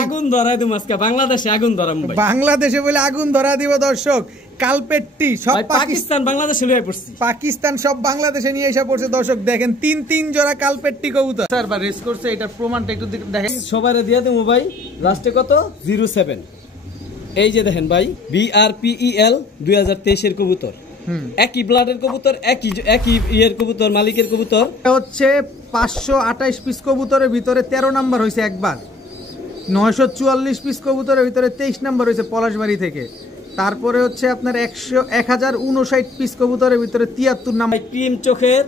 আগুন ধরাই দিম আজকে বাংলাদেশে আগুন ধরাম ভাই। বাংলাদেশে বলে আগুন ধরা দিব দর্শক। কালপেট্টি সব পাকিস্তান বাংলাদেশে লয়ে পড়ছি, পাকিস্তান সব বাংলাদেশে নিয়ে এসে পড়ছে দর্শক। দেখেন তিন জোড়া কালপেট্টি কবুতর স্যার বা রেস করছে, এটার প্রমাণটা একটু দেখেন। সবারে দিয়ে দেবো ভাই লাস্টে কত 07। এই যে দেখেন ভাই BRPEL 2023 এর কবুতর, একই ব্লাডের কবুতর, একই ইয়ের কবুতর, মালিকের কবুতর। হচ্ছে 528 পিস কবুতরের ভিতরে 13 নাম্বার হয়েছে একবার, 944 পিস কবুতরের ভিতরে 23 নাম্বার হয়েছে পলাশবাড়ি থেকে। তারপরে হচ্ছে আপনার 1059 পিস কবুতরের ভিতরে 73 নাম্বার। ক্রিম চোখের,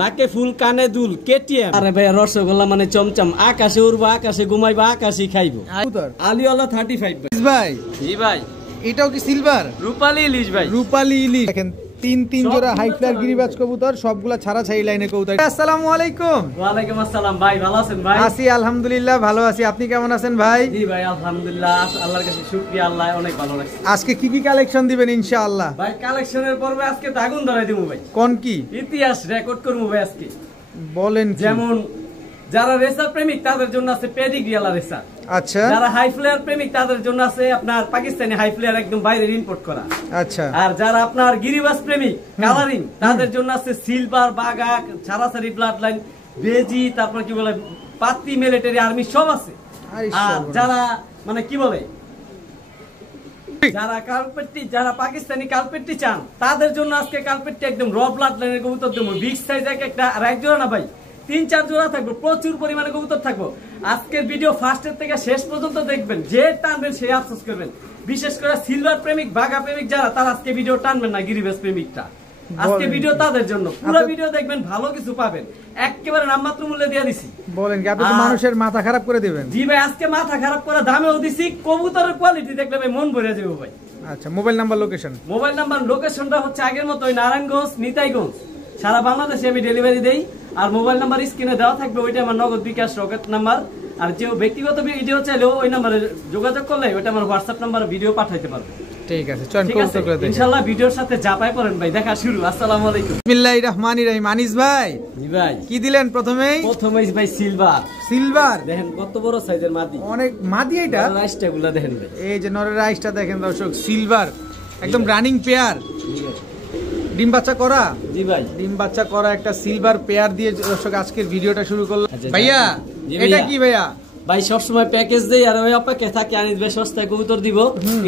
নাকে ফুল, কানে দুল, কেটিএম। আরে ভাই রসগোল্লা মানে চমচম, আকাশে উড়বা, আকাশে ঘুমাইবা, আকাশে খাইবো। আলিওয়ালা 35 ভাই। জি ভাই, এটাও কি সিলভার? রূপালী ইলিশ ভাই, রূপালী ইলিশ। দেখেন তিন জোড়া হাই ফ্লায়ার গিরিবাজ কবুতর, সবগুলা ছাড়া ছাই লাইনে কবুতর। আসসালামু আলাইকুম। ওয়ালাইকুম আসসালাম ভাই, ভালো আছেন ভাই? আছি আলহামদুলিল্লাহ, ভালো আছি। আপনি কেমন আছেন ভাই? জি ভাই আলহামদুলিল্লাহ, আল্লাহর কাছে শুকরিয়া, আল্লাহ অনেক ভালো লাগছে। আজকে কি কি কালেকশন দিবেন ইনশাআল্লাহ? ভাই কালেকশনের পর্বে আজকে তো আগুন ধরাই দিমু ভাই। কোন কি? ইতিহাস রেকর্ড করবো ভাই আজকে। বলেন। যেমন যারা রেসার প্রেমিক তাদের জন্য আছে পেডিগ্রিয়ালা রেসার। আচ্ছা। যারা হাই ফ্লেয়ার প্রেমিক তাদের জন্য আছে আপনার পাকিস্তানি হাই ফ্লেয়ার, একদম বাইরের ইম্পোর্ট করা। আচ্ছা। আর যারা আপনার গিরিবাজ প্রেমিক কালারিং তাদের জন্য আছে সিলভার, বাগা, সারাসারি ব্লাড লাইন, বেজি, তারপর কি বলে পাতি, মিলিটারি, আর্মি সব আছে। আর যারা মানে কি বলে যারা কালপেট্টি, যারা পাকিস্তানি কালপেট্টি চান তাদের জন্য আজকে কালপেট্টি একদম র ব্লাড লাইনের কবুতর দেবো। বিগ সাইজ একটা, আর এক জোড়া না ভাই, 3-4 জোড়া থাকবো, প্রচুর পরিমাণে কবুতর থাকবো। আজকের ভিডিও ফার্স্টের থেকে শেষ পর্যন্ত দেখবেন, যে টানবেন সে আফসোস করবেন। বিশেষ করে সিলভার প্রেমিক, বাঘা প্রেমিক যারা, তারা আজকে ভিডিও টানবেন না। গিরিবাজ প্রেমিকটা আজকে ভিডিও তাদের জন্য, পুরো ভিডিও দেখবেন, ভালো কিছু পাবেন, একেবারে নামমাত্র মূল্যে দিয়ে দিছি। বলেন কি আপনি তো মানুষের মাথা খারাপ করে দিবেন? জি ভাই, আজকে মাথা খারাপ করে দামেও দিছি, কবুতরের কোয়ালিটি দেখলে ভাই মন ভরে যাবে ভাই। আচ্ছা, mobile number, location? Mobile number লোকেশনটা হচ্ছে আগের মতো নারায়ণগঞ্জ, নিতাইগঞ্জ, সারা বাংলাদেশে আমি ডেলিভারি দেই। আর মোবাইল নাম্বার স্ক্রিনে দেওয়া থাকবে, ওইটা আমার নগদ বিকাশ রকেট নাম্বার। আর যে ব্যক্তিগত ভিডিও চাইলেও ওই নাম্বারে যোগাযোগ করলে ওইটা আমার হোয়াটসঅ্যাপ নাম্বারে ভিডিও পাঠাইতে পারবে। ঠিক আছে, চয়ন কবুতর করে দেন ইনশাআল্লাহ। ভিডিওর সাথে জাপাই পড়েন ভাই, দেখা শুরু। আসসালামু আলাইকুম। বিসমিল্লাহির রহমানির রহিম। আনিস ভাই। জি ভাই। কি দিলেন প্রথমেই? প্রথমেই ভাই সিলভার। সিলভার দেখেন কত বড় সাইজের মাদি, অনেক মাদি। এটা রাইসটাগুলো দেখেন ভাই, এই যে নরের রাইসটা দেখেন দর্শক, সিলভার একদম রানিং পেয়ার, ডিম বাচ্চা করা। জি ভাই, ডিম বাচ্চা করা একটা সিলভার পেয়ার দিয়ে দর্শক আজকের ভিডিওটা শুরু করলাম। ভাইয়া এটা কি ভাইয়া? ভাই সবসময় প্যাকেজ দেই, আর ওই অপেক্ষায় থাকি আনিস ভাই সস্তায় কবুতর দিব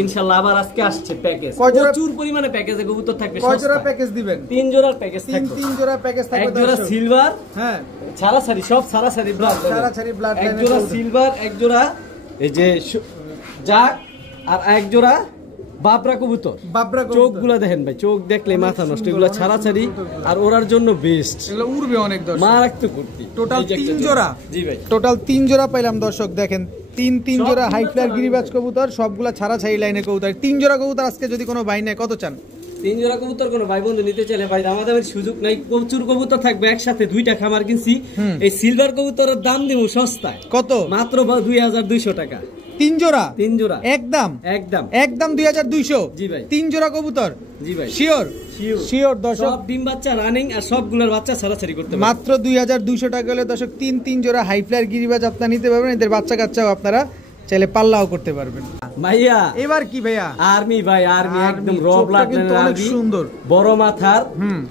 ইনশাআল্লাহ। আবার আজকে আসছে প্যাকেজ, প্রচুর পরিমাণে প্যাকেজে কবুতর থাকবে। কয় জোড়া প্যাকেজ দিবেন? 3 জোড়ার প্যাকেজ থাকবে। 3 জোড়া প্যাকেজ থাকবে। এক জোড়া সিলভার, হ্যাঁ সারাসারি, সব সারাসারি ব্লাড, সারাসারি ব্লাড। এক জোড়া সিলভার, এক জোড়া এই যে জাক, আর এক জোড়া বাবরা কবুতর। চোখগুলো দেখেন ভাই, চোখ দেখলে মাথা নষ্ট, এগুলো ছাড়াছাড়ি আর ওরার জন্য বেস্ট, এগুলো উড়বে অনেক দর্শক। মা রাখতে করতে টোটাল 3 জোড়া। জি ভাই, টোটাল 3 জোড়া পাইলাম দর্শক। দেখেন তিন জোড়া হাই ফ্লায়ার গিরিবাজ কবুতর, সবগুলা ছাড়াছাড়ি লাইনে কবুতর। 3 জোড়া কবুতর আজকে যদি কোনো ভাই নেয় কত চান? 3 জোড়া কবুতর কোনো ভাই বন্ধু নিতে চাইলে ভাই দামাদামের সুযোগ নাই, প্রচুর কবুতর থাকবে একসাথে। 2টা খামার কিনছি, এই সিলভার কবুতরের দাম দিব সস্তায়। কত? মাত্র 2200 টাকা। 3 জোড়া? 3 জোড়া একদম 2200। জি ভাই, 3 জোড়া কবুতর। জি ভাই, শিওর শিওর দর্শক। সব ডিম বাচ্চা রানিং, আর সবগুলোর বাচ্চা ছাড়াছাড়ি করতে পারবেন মাত্র 2200 টাকা হলে দর্শক। 3 জোড়া হাই ফ্লায়ার গিরিবাজ আপনারা নিতে পারবেন। এদের বাচ্চা কাচ্চাও আপনারা চাইলে পাল্লাও করতে পারবেন। ভাইয়া এবার কি ভাইয়া? আর্মি ভাই, আর্মি একদম র ব্লাড লাইনের, অনেক সুন্দর বড় মাথার,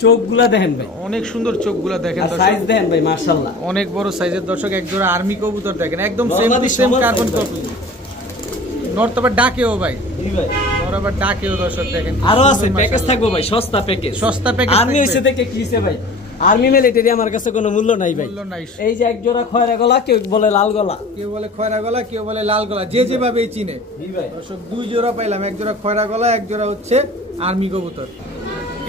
চোখগুলা দেখেন ভাই, অনেক সুন্দর চোখগুলা দেখেন। সাইজ দেখেন ভাই মাশাআল্লাহ, অনেক বড় সাইজের দর্শক। এক জোড়া আর্মি কবুতর দেখেন, একদম same to same carbon copy. North আবার ডাকেও ভাই। জি ভাই, নর্থ আবার ডাকেও দর্শক দেখেন। আরো আছে প্যাকেজ থাকবে ভাই, সস্তা প্যাকেজ। সস্তা প্যাকেজ আর্মি হইছে দেখে কিছে ভাই, আর্মি মিলিটারি আমার কাছে কোনো মূল্য নাই ভাই। এই যে এক জোড়া খয়রা গলা, কেউ বলে লাল গলা, কেউ বলে খয়রা গলা, কেউ বলে লাল গলা, যে যেভাবে চিনে। দর্শক 2 জোড়া পাইলাম, এক জোড়া খয়রা গলা, এক জোড়া হচ্ছে আর্মি কবুতর।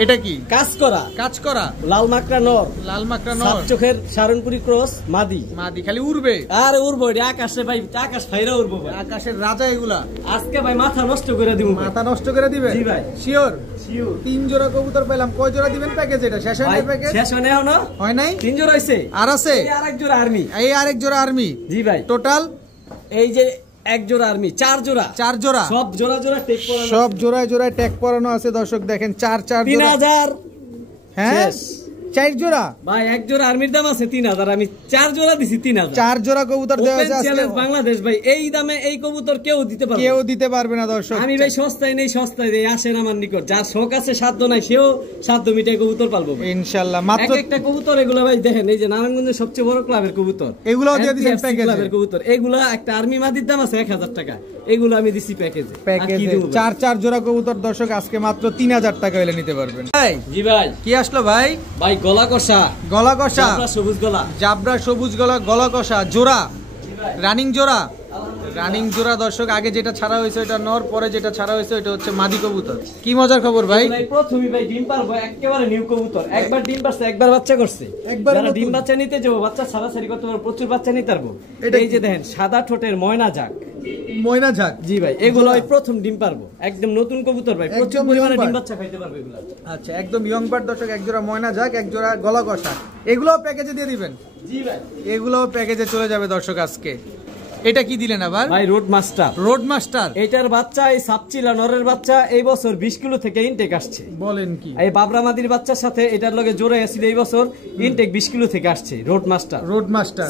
এটা কি? কাজ করা লাল মাকড়া নর, চোখের সারনপুরি ক্রস, মাদি খালি উড়বে। আর উড়বো আকাশে ভাই, আকাশ ফাইরা উড়বো ভাই, আকাশের রাজা এগুলা। আজকে ভাই মাথা নষ্ট করে দিব, মাথা নষ্ট করে দিবে। জি ভাই, শিওর। 3 জোড়া কবুতর পেলাম। কয় জোড়া দিবেন প্যাকেজ? এটা শেষ হয় নাই প্যাকেজ? শেষ হয় না, হয় নাই। 3 জোড়া হইছে, আর আছে আরেক জোড়া আর্মি। এই আরেক জোড়া আর্মি। জি ভাই, টোটাল এই যে এক জোড়া আর্মি, 4 জোড়া। সব জোড়া ট্যাগ পরানো, সব জোড়ায় ট্যাগ পরানো আছে দর্শক। দেখেন 4 3000। হ্যাঁ 4 জোড়া ভাই, এক জোড়া আর্মির দাম আছে 3000, আমি 4 জোড়া দিছি 3000। 4 জোড়া কবুতর দেওয়া আছে আজকে বাংলাদেশ ভাই, এই দামে এই কবুতর কেউ দিতে পারবে না দর্শক। আমি ভাই সস্তায় নেই, সস্তায় দেই, আসেন আমার নিকট। যার শখ আছে সাধ্য নাই, সেও সাধ্য মিটায় কবুতর পালবো ইনশাআল্লাহ। মাত্র একটা কবুতর এগুলো ভাই দেখেন, এই যে নারায়ণগঞ্জের সবচেয়ে বড় ক্লাবের কবুতর, এগুলো দিয়ে দিবেন প্যাকেজে। ক্লাবের কবুতর এগুলো একটা আর্মি মাদির দাম আছে 1000 টাকা, এগুলো আমি দিছি প্যাকেজে। 4 জোড়া কবুতর দর্শক আজকে মাত্র 3000 টাকা হলে নিতে পারবেন। জি ভাই, কি আসলো ভাই? ভাই গলা কষা, সবুজ গলা, জাবরা সবুজ গলা, গলা কষা জোড়া, রানিং জোড়া দর্শক। আগে যেটা ছাড়া হয়েছে ওটা নর, পরে যেটা ছাড়া হয়েছে ওটা হচ্ছে মাদি কবুতর। কি মজার খবর ভাই? প্রথমে ভাই ডিম পারবো, একেবারে নিউ কবুতর, একবার ডিম পারছে, একবার বাচ্চা করছে। যারা ডিম বাচ্চা নিতে যাবো, বাচ্চা ছাড়াছাড়ি করতে পারবো, প্রচুর বাচ্চা নিতে পারবো। এই যে দেখেন সাদা ঠোঁটের ময়না ঝাঁক। জি ভাই, এগুলো প্রথম ডিম পারবো, একদম নতুন কবুতর ভাই, প্রচুর পরিমাণে ডিম বাচ্চা খাইতে পারবে এগুলো। আচ্ছা, একদম ইয়ং বার্ড দর্শক। এক জোড়া ময়না ঝাঁক, এক জোড়া গলা কষা, এগুলোও প্যাকেজে দিয়ে দিবেন? জি ভাই, এগুলোও প্যাকেজে চলে যাবে দর্শক আজকে। এটা কি দিলেন আবার ভাই? Road master. এটার বাচ্চা, এই সাপচিলা নরের বাচ্চা এই বছর 20 কিলো থেকে ইনটেক আসছে। বলেন কি? এই বাবরা মাদির বাচ্চার সাথে এটার লগে জোড়া আছিল, এই বছর ইনটেক 20 কিলো থেকে আসছে। রোড মাস্টার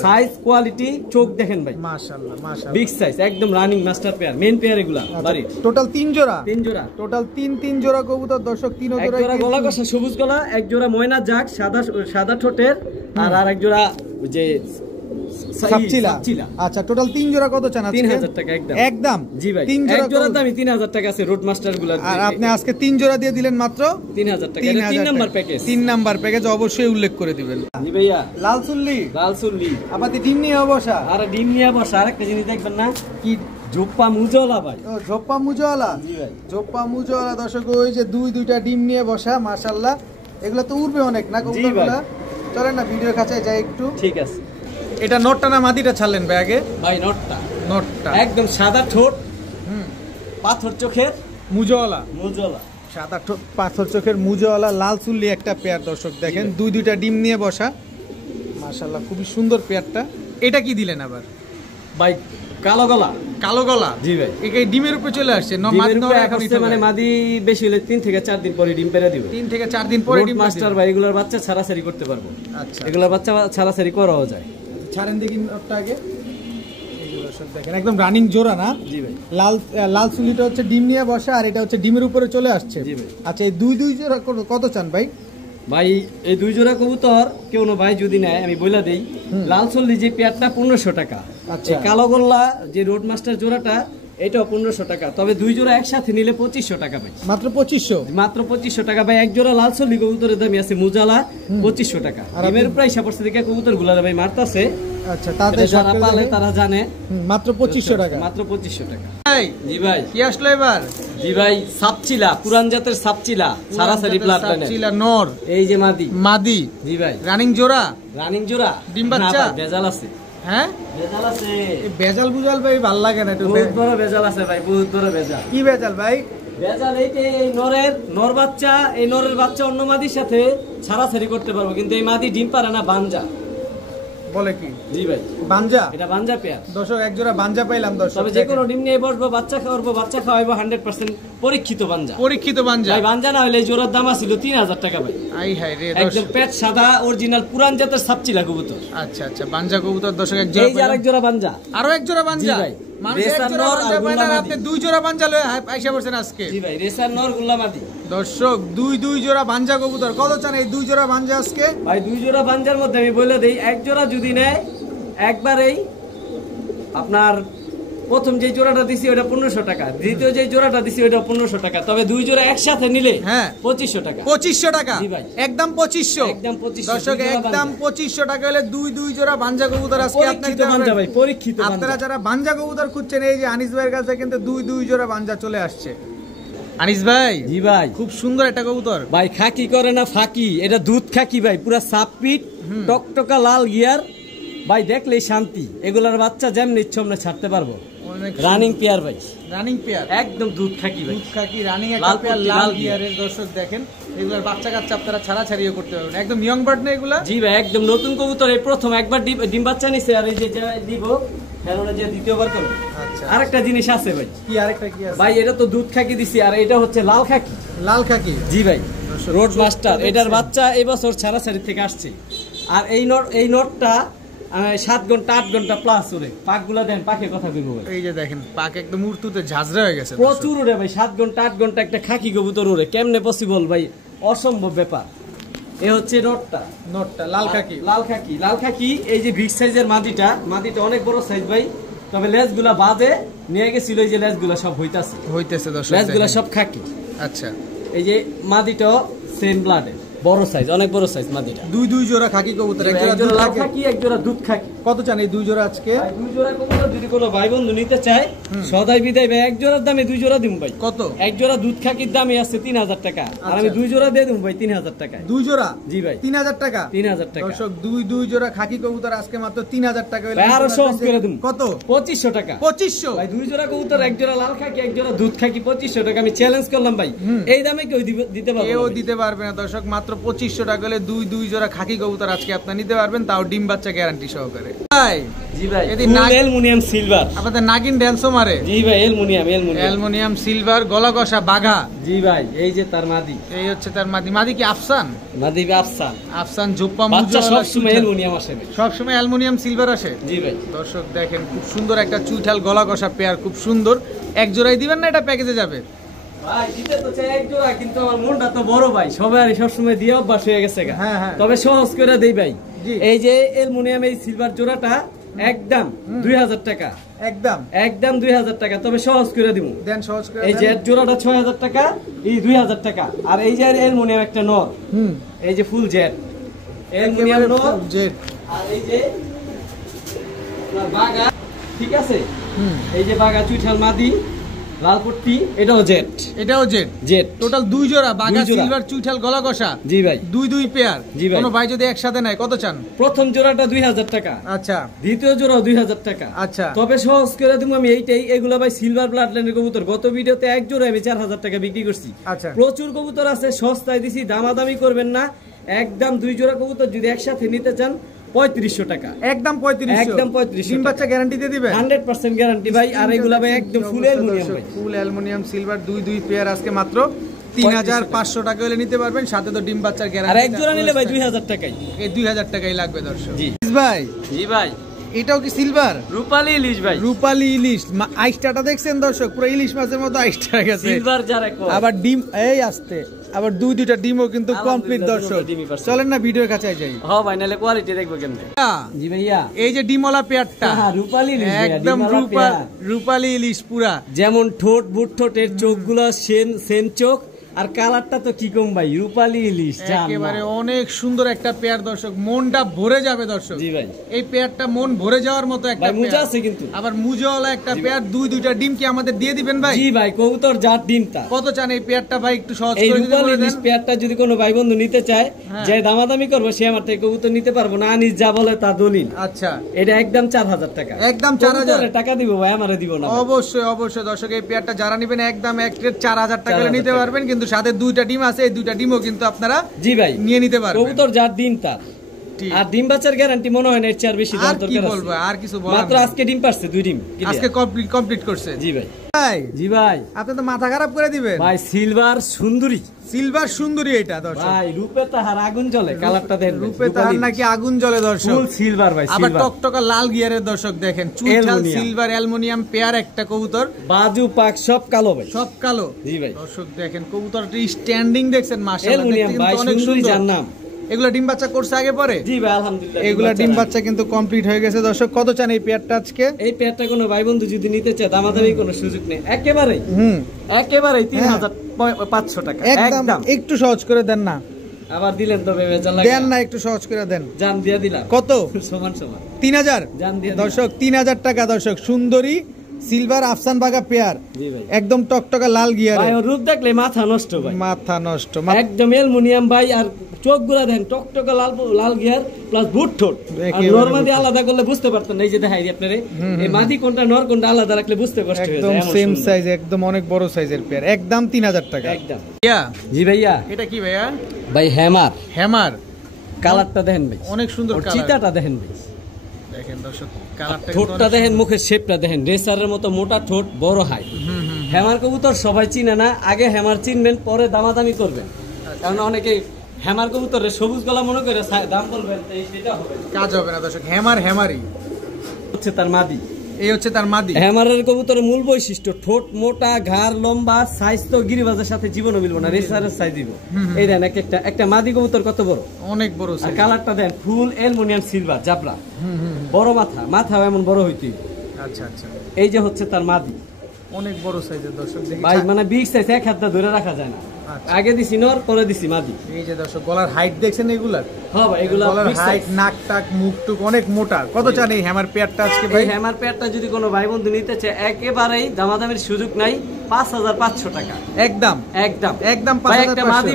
সাইজ কোয়ালিটি চোখ দেখেন ভাই, মাশাআল্লাহ বিগ সাইজ, একদম running master pair, main pair এগুলা বাড়ি। টোটাল 3 জোড়া টোটাল 3 জোড়া কবুতর দর্শক। 3 জোড়া, এক জোড়া গলা কষা সবুজ গলা, এক জোড়া ময়না জাগ সাদা ঠোঁটের, আর এক জোড়া যে সাপচিলা। আচ্ছা, টোটাল 3 জোড়া কত চান আজকে? 3000 টাকা একদম। জি ভাই, 3 জোড়া দামই 3000 টাকা আছে রোড মাস্টার গুলো। আর আপনি আজকে 3 জোড়া দিয়ে দিলেন মাত্র 3000 টাকা। এটা 3 নাম্বার প্যাকেজ। 3 নাম্বার প্যাকেজ অবশ্যই উল্লেখ করে দিবেন। জি ভাইয়া, লাল চুল্লি আপাতত ডিম নিয়ে বসা। আরে ডিম নিয়ে বসা, আরেকটা জিনিস দেখবেন না কি? ঝোপ্পা মুজওয়ালা ভাই। ও ঝোপ্পা মুজওয়ালা। জি ভাই, ঝোপ্পা মুজওয়ালা দর্শক। ওই যে দুইটা ডিম নিয়ে বসা, মাশাআল্লাহ। এগুলো তো উড়বে অনেক না কবুতরগুলো? চলেন না ভিডিও কাছে যাই একটু। ঠিক আছে। এটা নটটা না মাদিটা ছাড়লেন ভাই আগে? ভাই নটটা একদম সাদা ঠোঁট, পাথর চোখের মুজওয়ালা, সাদা ঠোঁট পাথর চোখের মুজওয়ালা, লাল চুল্লি একটা পেয়ার দর্শক দেখেন। দুইটা ডিম নিয়ে বসা, মাশাআল্লাহ খুবই সুন্দর পেয়ারটা। এটা কি দিলেন আবার ভাই? কালো গলা। জি ভাই, এই ডিমের উপরে চলে আসছে। মানে মাদি বেশি হলে 3 থেকে 4 দিন পরে ডিম পেড়ে দিবে। 3 থেকে 4 দিন পরে ডিম মাস্টার ভাই, এগুলোর বাচ্চা ছাড়াছাড়ি করতে পারবো। আচ্ছা, এগুলোর বাচ্চা ছাড়াছাড়ি করাও যায়। ছাড়েন দেখি ওটা আগে। দেখেন একদম রানিং জোড়া না? জি ভাই। লাল চুলিটা হচ্ছে ডিম নিয়ে বসা, আর এটা হচ্ছে ডিমের উপরে চলে আসছে। জি ভাই। আচ্ছা, এই দুই জোড়া কত চান ভাই? ভাই এই 2 জোড়া কবুতর কেউ না ভাই যদি নেয়, আমি বইলা দেই, লাল চল্লি যে পেয়ারটা 1500 টাকা। আচ্ছা, কালো গোল্লা যে রোড মাস্টার জোড়াটা এটাও 1500 টাকা। তবে 2 জোড়া একসাথে নিলে 2500 টাকা ভাই। মাত্র 2500 টাকা ভাই। এক জোড়া লাল চল্লি কবুতরের দামই আছে মুজালা 2500 টাকা। ডিমের প্রায় হিসাব থেকে কবুতর গুলা ভাই মারতাছে। আচ্ছা, তাদের যারা পালে তারা জানে। মাত্র 2500 টাকা। মাত্র 2500 টাকা। জি ভাই, কি আসলো এবার? জি ভাই, সাপচিলা, পুরান জাতের সাপচিলা, সারাসারি ব্লাড লাইনের সাপচিলা নর। এই যে মাদি। জি ভাই, রানিং জোড়া। ডিম বাচ্চা বেজাল আছে। হ্যাঁ, বেজাল আছে। বেজাল বুজাল ভাই ভাল লাগে না? একটু বহুত বড় বেজাল আছে ভাই, বহুত বড় বেজাল। কি বেজাল ভাই? বেজাল এই নর বাচ্চা, এই নরের বাচ্চা অন্য মাদির সাথে ছাড়াছাড়ি করতে পারবো, কিন্তু এই মাদি ডিম পারে না, বানজা। বলে কি? জি ভাই, বানজা। এটা বানজা পেয়ার দর্শক। এক জোড়া বানজা পাইলাম দর্শক। তবে যে কোনো ডিম নিয়ে বসবো, বাচ্চা খাওয়াবো 100% পরীক্ষিত বানজা। ভাই বানজা না হলে এই জোড়ার দাম ছিল 3000 টাকা ভাই। আই হাই রে, একদম পেট সাদা অরিজিনাল পুরান জাতের সাপচিলা কবুতর। আচ্ছা, বানজা কবুতর দর্শক। এক জোড়া, এই যে আরেক জোড়া বানজা, আরো এক জোড়া বানজা। জি ভাই, আপনি 2 জোড়া বানজা লয়ে আইসা পড়ছেন আজকে। জি ভাই, রেসার নর গুল্লামাদি দর্শক। দুই জোড়া বানজা কবুতর কত চান এই 2 জোড়া বানজা আজকে? ভাই 2 জোড়া বানজার মধ্যে আমি বলে দেই, এক জোড়া যদি নেয় একবারেই আপনার প্রথম যে জোড়াটা দিছি ওটা 1500 টাকা, দ্বিতীয় যে জোড়াটা দিছি ওটা 1500 টাকা। তবে 2 জোড়া একসাথে নিলে 2500 টাকা। 2500 টাকা। জি ভাই, একদম 2500। একদম 2500 দর্শক, একদম 2500 টাকা হলে দুই জোড়া বানজা কবুতর আজকে আপনাদের বানজা ভাই, পরীক্ষিত বানজা। আপনারা যারা বানজা কবুতর খুঁজছেন, এই যে আনিস ভাইয়ের কাছে কিন্তু দুই জোড়া বানজা চলে আসছে। আনিস ভাই। জি ভাই, খুব সুন্দর একটা কবুতর ভাই। খাকি করে না ফাঁকি, এটা দুধ খাকি ভাই, পুরা সাপপিট, টকটকা লাল গিয়ার ভাই, দেখলেই শান্তি। এগুলার বাচ্চা যেমন ইচ্ছে আমরা ছাড়তে পারবো। রানিং পেয়ার ভাই, রানিং পেয়ার, একদম দুধ খাকি ভাই, দুধ খাকি রানিং একটা পেয়ার, লাল গিয়ারের দর্শক দেখেন। এগুলার বাচ্চা কাচ্চা আপনারা ছাড়াছাড়িও করতে পারবেন। একদম ইয়ং বার্ড না এগুলা? জি ভাই, একদম নতুন কবুতর। এই প্রথম একবার ডিম বাচ্চা নিছে, আর এই যে দিব যে দ্বিতীয়বার করবে। আচ্ছা, আরেকটা জিনিস আছে ভাই। কি? আরেকটা কি আছে ভাই? এটা তো দুধ খাকি দিছি, আর এটা হচ্ছে লাল খাকি। লাল খাকি? জি ভাই, রোড মাস্টার, এটার বাচ্চা এই বছর ছাড়াছাড়ি থেকে আসছে। আর এই নটটা 7 ঘন্টা 8 ঘন্টা প্লাস উড়ে। পাকগুলা দেন, পাখের কথা বলবো। এই যে দেখেন পাক একদম উড়তুতে ঝাঁঝরা হয়ে গেছে, প্রচুর উড়ে ভাই। 7 ঘন্টা 8 ঘন্টা একটা খাকি কবুতর উড়ে, কেমনে পসিবল ভাই? অসম্ভব ব্যাপার। এ হচ্ছে নটটা লাল খাকি। এই যে বিগ সাইজের মাদিটা অনেক বড় সাইজ ভাই। তবে লেজগুলা বাজে নিয়ে গেছিল, এই যে লেজগুলা সব হইতাছে দর্শক, লেজগুলা সব খাকি। আচ্ছা, এই যে মাদিটাও সেম ব্লাডের, বড় সাইজ, অনেক বড় সাইজ মাদিটা। দুই জোড়া খাকি কবুতর, এক জোড়া লাল খাকি, এক জোড়া দুধ খাকি। কত চান এই দুই জোড়া আজকে? দুই জোড়া কবুতর যদি কোনো ভাই বন্ধু নিতে চায়, সদাই বিদায় ভাই, এক জোড়ার দামে দুই জোড়া দিম ভাই। কত? এক জোড়া দুধ খাকির দামই আছে 3000 টাকা, আর আমি দুই জোড়া দিয়ে দিম ভাই 3000 টাকায়। দুই জোড়া? জি ভাই, 3000 টাকা। 3000 টাকা দর্শক, দুই জোড়া খাকি কবুতর আজকে মাত্র 3000 টাকা হইলো। ভাই আরো সহজ করে দিম। কত? 2500 টাকা। 2500? ভাই দুই জোড়া কবুতর, এক জোড়া লাল খাকি, এক জোড়া দুধ খাকি, 2500 টাকা। আমি চ্যালেঞ্জ করলাম ভাই, এই দামে কেউ দিতে পারবে না? কেউ দিতে পারবে না দর্শক। মাত্র 2500 টাকা হলে দুই জোড়া খাকি কবুতর আজকে আপনি নিতে পারবেন, তাও ডিম বাচ্চা গ্যারান্টি সহকারে। ভাই জি ভাই, অ্যালুমিনিয়াম সিলভার। আপনাদের নাগিন ড্যান্সও মারে? জি ভাই, অ্যালুমিনিয়াম সিলভার, গলা কষা বাঘা। জি ভাই, এই যে তার মাদি, এই হচ্ছে তার মাদি কি আফসান? মাদি আফসান জোপ্পা বাচ্চা সব সময় অ্যালুমিনিয়াম আসে, সব সময় অ্যালুমিনিয়াম সিলভার আসে। জি ভাই, দর্শক দেখেন খুব সুন্দর একটা চুইঠাল গলা কষা পেয়ার, খুব সুন্দর। এক জোড়াই দিবেন না এটা প্যাকেজে যাবে? ভাই দিতে তো চাই এক জোড়া, কিন্তু আমার মনটা তো বড় ভাই, সবাই সব সময় দিয়ে অভ্যাস হয়ে গেছে। হ্যাঁ, তবে সহজ করে দেই ভাই। এই যে অ্যালুমিনিয়াম এই সিলভার জোড়াটা একদম 2000 টাকা, একদম 2000 টাকা। তবে সহজ করে দিব, দেন সহজ করে। এই যে জোড়াটা 6000 টাকা, এই 2000 টাকা। আর এই যে অ্যালুমিনিয়াম একটা নর, এই যে ফুল জেড অ্যালুমিনিয়াম নর জেড। আর এই যে বাগা, ঠিক আছে, এই যে বাগা চুইঠাল মাদি লালপট্টি, এটাও জেড। টোটাল দুই জোড়া বাগা সিলভার চুইঠাল গলা কষা। জি ভাই, দুই পেয়ার। কোন ভাই যদি একসাথে নেয় কত চান? প্রথম জোড়াটা 2000 টাকা। আচ্ছা, দ্বিতীয় জোড়া 2000 টাকা। আচ্ছা, তবে সহজ করে দিব আমি এইটাই। এগুলা ভাই সিলভার ব্লাড লাইনের কবুতর। গত ভিডিওতে এক জোড়া আমি 4000 টাকা বিক্রি করছি। আচ্ছা, প্রচুর কবুতর আছে, সস্তায় দিছি, দামাদামি করবেন না। একদম দুই জোড়া কবুতর যদি একসাথে নিতে চান 3500 টাকা। একদম 3500। ডিম বাচ্চা গ্যারান্টি দিয়ে দিবেন? 100% গ্যারান্টি ভাই। আর এগুলা ভাই একদম ফুল অ্যালুমিনিয়াম ভাই, ফুল অ্যালুমিনিয়াম সিলভার দুই পেয়ার আজকে মাত্র 3500 টাকা হলে নিতে পারবেন, সাথে তো ডিম বাচ্চার গ্যারান্টি। আর এক জোড়া নিলে ভাই 2000 টাকাই। এই 2000 টাকাই লাগবে দর্শক। জি ভাই। জি ভাই, এটাও কি সিলভার? রূপালী ইলিশ ভাই, রূপালী ইলিশ। আইসটাটা দেখছেন দর্শক, পুরো ইলিশ মাছের মতো আইসটা গেছে, সিলভার যারা কো। আবার ডিম এই আসতে, আবার দুইটা ডিমও কিন্তু কমপ্লিট দর্শক। চলেন না ভিডিওর কাছে যাই। হ্যাঁ ভাই, নালে কোয়ালিটি দেখবো কেমনে। জি ভাইয়া, এই যে ডিমওয়ালা পেয়ারটা, রূপালী ইলিশ, একদম রূপালী ইলিশ পুরা। যেমন ঠোঁট বুট ঠোঁটের চোখগুলো সেম চোখ, আর কালারটা তো কি কম ভাই, রূপালী ইলিশ একেবারে অনেক সুন্দর একটা পেয়ার দর্শক। মনটা ভরে যাবে দর্শক। জি ভাই, এই পেয়ারটা মন ভরে যাওয়ার মতো একটা মুজা আছে, কিন্তু আবার মুজাওয়ালা একটা পেয়ার। দুইটা ডিম কি আমাদের দিয়ে দিবেন ভাই? জি ভাই, কবুতর যার ডিমটা। কত চান এই পেয়ারটা ভাই? একটু সহজ করে দিতে বলেন। এই রূপালী ইলিশ পেয়ারটা যদি কোনো ভাই বন্ধু নিতে চায়, যে দামাদামি করবে সে আমার থেকে কবুতর নিতে পারবো না, আনিস যা বলে তা দলিল। আচ্ছা, এটা একদম 4000 টাকা। একদম 4000 টাকা দিব ভাই, আমারে দিব না। অবশ্যই দর্শক, এই পেয়ারটা যারা নেবেন একদম এক রেট 4000 টাকা নিতে পারবেন, কিন্তু সাথে দুইটা ডিম আছে, এই দুইটা ডিমও কিন্তু আপনারা জি ভাই নিয়ে নিতে পারবেন। কবুতর যার ডিম তার। আর ডিম বাচ্চার গ্যারান্টি মনে হয় না এর চেয়ে বেশি দাম দরকার আছে। আর কিছু বলার মাত্র আজকে ডিম পারছে, 2 ডিম আজকে কমপ্লিট করছে। জি ভাই। জি ভাই, আপনি তো মাথা খারাপ করে দিবেন ভাই। সিলভার সুন্দরী এটা দর্শক ভাই, রূপে তাহার আগুন জ্বলে। কালারটা দেখেন, রূপে তাহার নাকি আগুন জ্বলে দর্শক। ফুল সিলভার ভাই, আবার টকটকা লাল গিয়ারের দর্শক দেখেন। চুইঠাল সিলভার অ্যালুমিনিয়াম পেয়ার একটা কবুতর, বাজু পাক সব কালো ভাই, সব কালো। জি ভাই, দর্শক দেখেন কবুতরটি স্ট্যান্ডিং দেখছেন, মাশাআল্লাহ দেখতে কিন্তু অনেক সুন্দর। জান নাম এগুলা ডিম বাচ্চা করছে আগে পরে? জি ভাই, আলহামদুলিল্লাহ এগুলা ডিম বাচ্চা কিন্তু কমপ্লিট হয়ে গেছে দর্শক। কত চান এই পেয়ারটা আজকে? এই পেয়ারটা কোনো ভাই বন্ধু যদি নিতে চায়, দামাদামি কোনো সুযোগ নেই, একেবারে 3500 টাকা একদম। একটু সহজ করে দেন না? আবার দিলেন তো বেচারা, দেন না, একটু সহজ করে দেন। জান দিয়া দিলাম। কত? সমান 3000 জান দিয়া দর্শক। 3000 টাকা দর্শক। সুন্দরী সিলভার আফসান বাগা পেয়ার, একদম টকটকা লাল গিয়ার ভাই। রূপ দেখলে মাথা নষ্ট ভাই, মাথা নষ্ট একদম। অ্যালুমিনিয়াম ভাই, আর চোখগুলা দেন টকটকা লাল গিয়ার প্লাস বুট ঠোঁট। নরমালি আলাদা করলে বুঝতে পারতেন না, এই যে দেখাই আপনারে, এই মাদি কোনটা নর কোনটা আলাদা রাখলে বুঝতে কষ্ট হয়ে যায়। একদম সেম সাইজ, একদম অনেক বড় সাইজের পেয়ার, একদম 3000 টাকা একদম। জি ভাইয়া, এটা কি ভাইয়া? ভাই হ্যামার কালারটা দেখেন ভাই, অনেক সুন্দর কালার। চিতাটা দেখেন ভাই, দেখেন দর্শক কালারটা, ঠোঁটটা দেখেন, মুখের শেপটা দেখেন, রেসারের মতো মোটা ঠোঁট, বড় হাই। হ্যামার কবুতর সবাই চিনে না, আগে হ্যামার চিনবেন, পরে দামাদামি করবেন। কারণ অনেকে হ্যামার কবুতরে সবুজ গলা মনে করে দাম বলবেন, সেটা হবে কাজ হবে না দর্শক। হ্যামারই হচ্ছে তার মাদি। এই হচ্ছে তার মাদি। হ্যামারের কবুতরের মূল বৈশিষ্ট্য ঠোঁট মোটা, ঘাড় লম্বা, সাইজ তো গিরিবাজের সাথে জীবনও মিলবো না, রেসারের সাইজ দিব। এই দেন একটা মাদি কবুতর কত বড়, অনেক বড়। আর কালারটা দেন ফুল অ্যালুমিনিয়াম সিলভার জাবরা, বড় মাথা এমন বড় হইতে। আচ্ছা আচ্ছা, এই যে হচ্ছে তার মাদি, অনেক বড় সাইজের দর্শক। ভাই মানে বিগ সাইজ, এক হাত ধরে রাখা যায় না। আগে দিছি নর, পরে দিছি মাদি। এই যে দর্শক গলার হাইট দেখছেন এগুলার? হ্যাঁ ভাই, এগুলা গলার হাইট, নাক টাক মুখ টুক অনেক মোটা। কত চান এই হ্যামার পেয়ারটা আজকে ভাই? হ্যামার পেয়ারটা যদি কোনো ভাই বন্ধু নিতে চায় একেবারেই দামাদামির সুযোগ নাই, 5500 টাকা একদম একদম একদম। একটা মাদি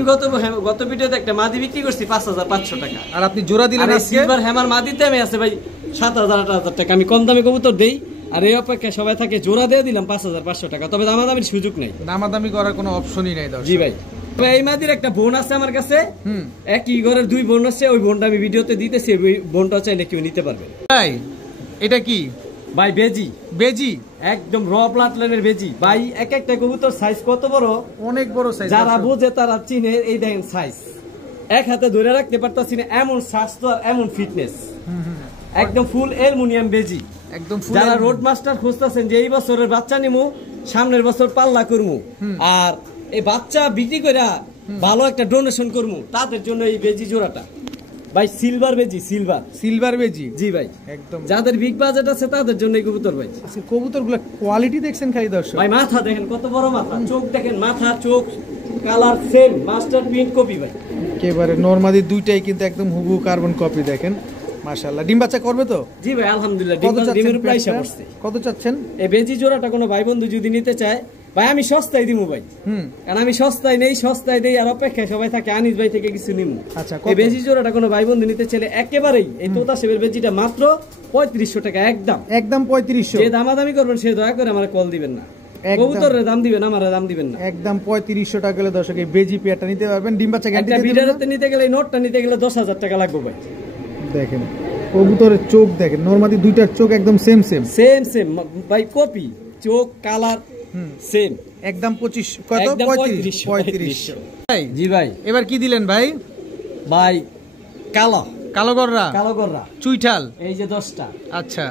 গত ভিডিওতে একটা মাদি বিক্রি করছি 5500 টাকা। আর আপনি জোড়া দিলেন আজকে? সিলভার হ্যামার মাদির দামে আছে ভাই 7000-8000 টাকা। আমি কম দামে কবুতর দেই, আর এই অপেক্ষা সবাই থাকে জোড়া দিয়ে দিলাম 5500 টাকা। তবে দামাদামির সুযোগ নেই, দামাদামি করার কোনো অপশনই নাই দর্শক। জি ভাই। এই মাদির একটা বোন আছে আমার কাছে, একই ঘরের 2 বোন আছে। ওই বোনটা আমি ভিডিওতে দিতেছি, ওই বোনটা চাইলে কেউ নিতে পারবে। ভাই এটা কি ভাই? বেজি। বেজি একদম র ব্লাড লাইনের বেজি ভাই। একটা কবুতর সাইজ কত বড়, অনেক বড় সাইজ। যারা বোঝে তারা চিনে। এই দেখেন সাইজ, এক হাতে ধরে রাখতে পারতাছি না, এমন স্বাস্থ্য আর এমন ফিটনেস। একদম ফুল অ্যালুমিনিয়াম বেজি, একদম। যারা রোড মাস্টার খুঁজতেছেন যে এই বছরের বাচ্চা নিমু, সামনের বছর পাল্লা করমু, আর এই বাচ্চা বিক্রি করে ভালো একটা ডোনেশন করমু, তাদের জন্য এই বেজি জোড়াটা ভাই। সিলভার বেজি, সিলভার বেজি। জি ভাই, একদম। যাদের বিগ বাজেট আছে তাদের জন্য এই কবুতর ভাই। আচ্ছা, কবুতরগুলো কোয়ালিটি দেখছেন খালি দর্শক? ভাই মাথা দেখেন কত বড় মাথা, চোখ দেখেন, মাথা চোখ colour same, master print copy ভাই। একেবারে নরমাদি দুইটাই কিন্তু একদম হুবহু কার্বন কপি। দেখেন মাশাআল্লাহ। ডিম বাচ্চা করবে তো? জি ভাই আলহামদুলিল্লাহ। ডিমের প্রাইস পড়ছে। কত চাচ্ছেন এই বেজি জোড়াটা কোনো ভাই বন্ধু যদি নিতে চায় ভাই, আমি সস্তায় দিমু ভাই। কারণ আমি সস্তায় নেই, সস্তায় দেই, আর অপেক্ষায় সবাই থাকে আনিস ভাই থেকে কিছু নিমু। আচ্ছা, এই বেজি জোড়াটা কোনো ভাই বন্ধু নিতে চাইলে একেবারেই এই তোতা সেবের বেজিটা মাত্র 3500 টাকা একদম। একদম 3500। যে দামাদামি করবেন সে দয়া করে আমারে কল দিবেন না, কবুতরের দাম দিবেন, আমারে দাম দিবেন না। একদম 3500 টাকা হলে দর্শক এই বেজি পেয়ারটা নিতে পারবেন। ডিম বাচ্চা গ্যারান্টি একটা বিডারতে নিতে গেলে, এই নোটটা নিতে গেলে 10000 টাকা লাগবে ভাই। দেখেন কবুতরের চোখ দেখেন, নরমাদি দুইটার চোখ একদম সেম ভাই, কপি চোখ কালার সেম। একদম 25 কত? 3500। জি ভাই। এবার কি দিলেন ভাই? ভাই কালো গররা চুইঠাল, এই যে 10টা। আচ্ছা,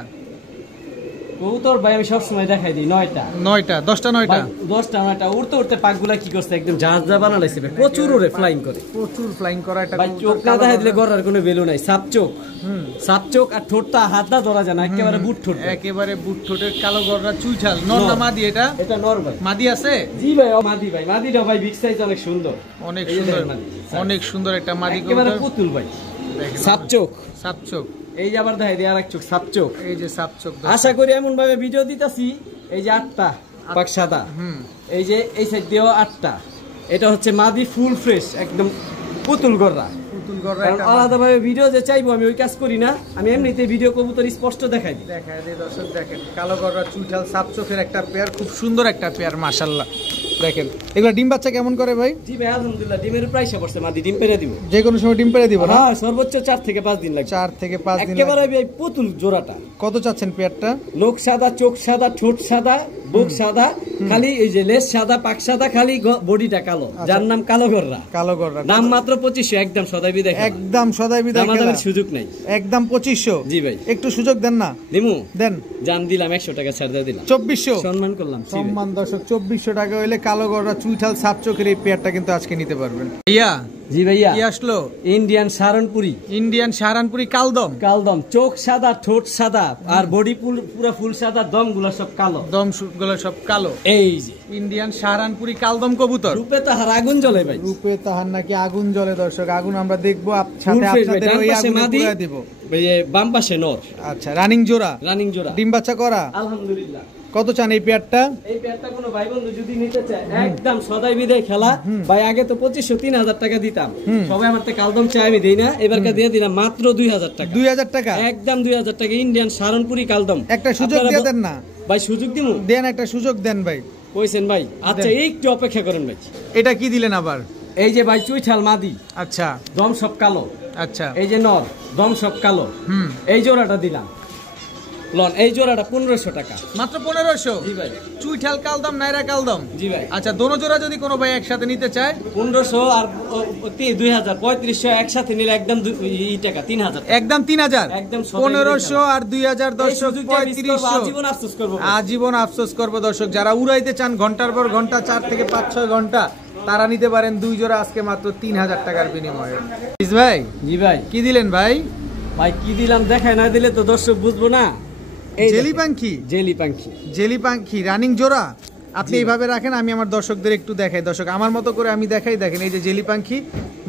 কবুতর ভাই আমি সবসময় দেখাই দিই 9টা 9টা উড়তে উড়তে পাকগুলা কি করছে, একদম জাহাজ বানাইছে ভাই। প্রচুর ওরে ফ্লাইং করে, প্রচুর ফ্লাইং করা। এটা ভাই চোখ না দেখাই দিলে গররার কোনো ভ্যালু নাই। সাপ চোখ আর ঠোঁটটা হাতটা ধরা যায় না, একেবারে বুট ঠোঁট, একেবারে বুট ঠোঁটের কালো গররা চুইঠাল। নর না মাদি? এটা নর ভাই। মাদি আছে? জি ভাই, মাদি ভাই। মাদিটা ভাই বিগ সাইজ, অনেক সুন্দর, অনেক সুন্দর একটা মাদি কবুতর, একেবারে পুতুল ভাই। সাপ চোখ এই যে আবার দেখাই দিই আরেক চোখ, সাপ চোখ। এই যে সাপ চোখ। আশা করি এমন ভাবে ভিডিও দিতেছি, এই যে 8টা পাক সাদা, এই যে এই সাইড দিয়েও 8টা। এটা হচ্ছে মাদি, ফুল ফ্রেশ, একদম পুতুল গররা। আলাদা ভাবে ভিডিও যে চাইবো আমি ওই কাজ করি না, আমি এমনিতে ভিডিও কবুতর স্পষ্ট দেখাই দিই। দর্শক দেখেন কালো গররা চুইঠাল সাপ চোখের একটা পেয়ার, খুব সুন্দর একটা পেয়ার মাশাআল্লাহ। দেখেন এগুলা ডিম বাচ্চা কেমন করে ভাই? জি ভাই আলহামদুলিল্লাহ, ডিমের প্রাইস পড়ছে। মাদি ডিম পেরে দিব, যে কোনো সময় ডিম পেরে দিব না? হ্যাঁ, সর্বোচ্চ 4 থেকে 5 দিন লাগবে। 4 থেকে 5 দিন একেবারে ভাই পুতুল জোড়াটা। কত চাচ্ছেন পেয়ারটা? লোক সাদা, চোখ সাদা, ঠোঁট সাদা, বুক সাদা, খালি এই যে লেজ সাদা, পাক সাদা, খালি বডিটা কালো, যার নাম কালো গররা। দাম মাত্র 2500, একদম সদাই বিদায়, একদম সদাই বিদায়, আমাদের সুযোগ নাই, একদম 2500। জি ভাই, একটু সুযোগ দেন না? দিমু, দেন। জান দিলাম 100 টাকা ছাড় দিয়ে দিলাম, 2400 সম্মান করলাম। সম্মান দর্শক, 2400 টাকা হইলে কালো গররা চুইঠাল সাপ চোখের এই পেয়ারটা কিন্তু আজকে নিতে পারবেন। ভাইয়া জি ভাইয়া, কি আসলো? ইন্ডিয়ান সাহারানপুরি কালদম, চোখ সাদা, ঠোঁট সাদা, আর বডি পুরো ফুল সাদা, দম গুলা সব কালো, এই যে ইন্ডিয়ান সাহারানপুরি কালদম কবুতর। রূপে তাহার আগুন জ্বলে ভাই, রূপে তাহার নাকি আগুন জ্বলে দর্শক। আগুন আমরা দেখবো, সাথে আপনাদের ওই আগুনে পুরাই দেব। বাম পাশে নর। আচ্ছা, রানিং জোড়া? ডিম বাচ্চা করা আলহামদুলিল্লাহ। কত চান এই পেয়ারটা? এই পেয়ারটা কোনো ভাই বন্ধু যদি নিতে চায়, একদম সদাই বিদায় খেলা ভাই। আগে তো 2500-3000 টাকা দিতাম, সবাই আমার থেকে কালদম চাই, আমি দেই না। এবারকার দিয়ে দিলাম মাত্র 2000 টাকা। 2000 টাকা? একদম 2000 টাকা, ইন্ডিয়ান সাহারানপুরি কালদম। একটা সুযোগ দিয়ে দেন না ভাই? সুযোগ দিমু, দেন, একটা সুযোগ দেন ভাই। কইছেন ভাই? আচ্ছা একটু অপেক্ষা করেন ভাই। এটা কি দিলেন আবার? এই যে ভাই চুইঠাল মাদি। আচ্ছা, দম সব কালো। আচ্ছা, এই যে নর, দম সব কালো। এই জোড়াটা দিলাম। লন এই জোড়াটা 1500 টাকা মাত্র 1500। জি ভাই। চুইঠাল কালদম নাইরা কালদম। জি ভাই। আচ্ছা দোনো জোড়া যদি কোনো ভাই একসাথে নিতে চায় 1500 আর 2000 3500 একসাথে নিলে একদম টাকা 3000 একদম 3000 একদম 1500 আর 2000 দর্শক 3500 আজীবন আফসোস করব আজীবন আফসোস করব দর্শক যারা উড়াইতে চান ঘন্টার পর ঘন্টা 4 থেকে 5-6 ঘন্টা তারা নিতে পারেন দুই জোড়া আজকে মাত্র 3000 টাকার বিনিময়ে ভাই জি ভাই কি দিলেন ভাই ভাই কি দিলাম দেখায় না দিলে তো দর্শক বুঝবো না এই জেলি পাখি জেলি পাখি রানিং জোড়া আপনি এইভাবে রাখেন আমি আমার দর্শকদের একটু দেখাই দর্শক আমার মতো করে আমি দেখাই দেখেন এই যে জেলি পাখি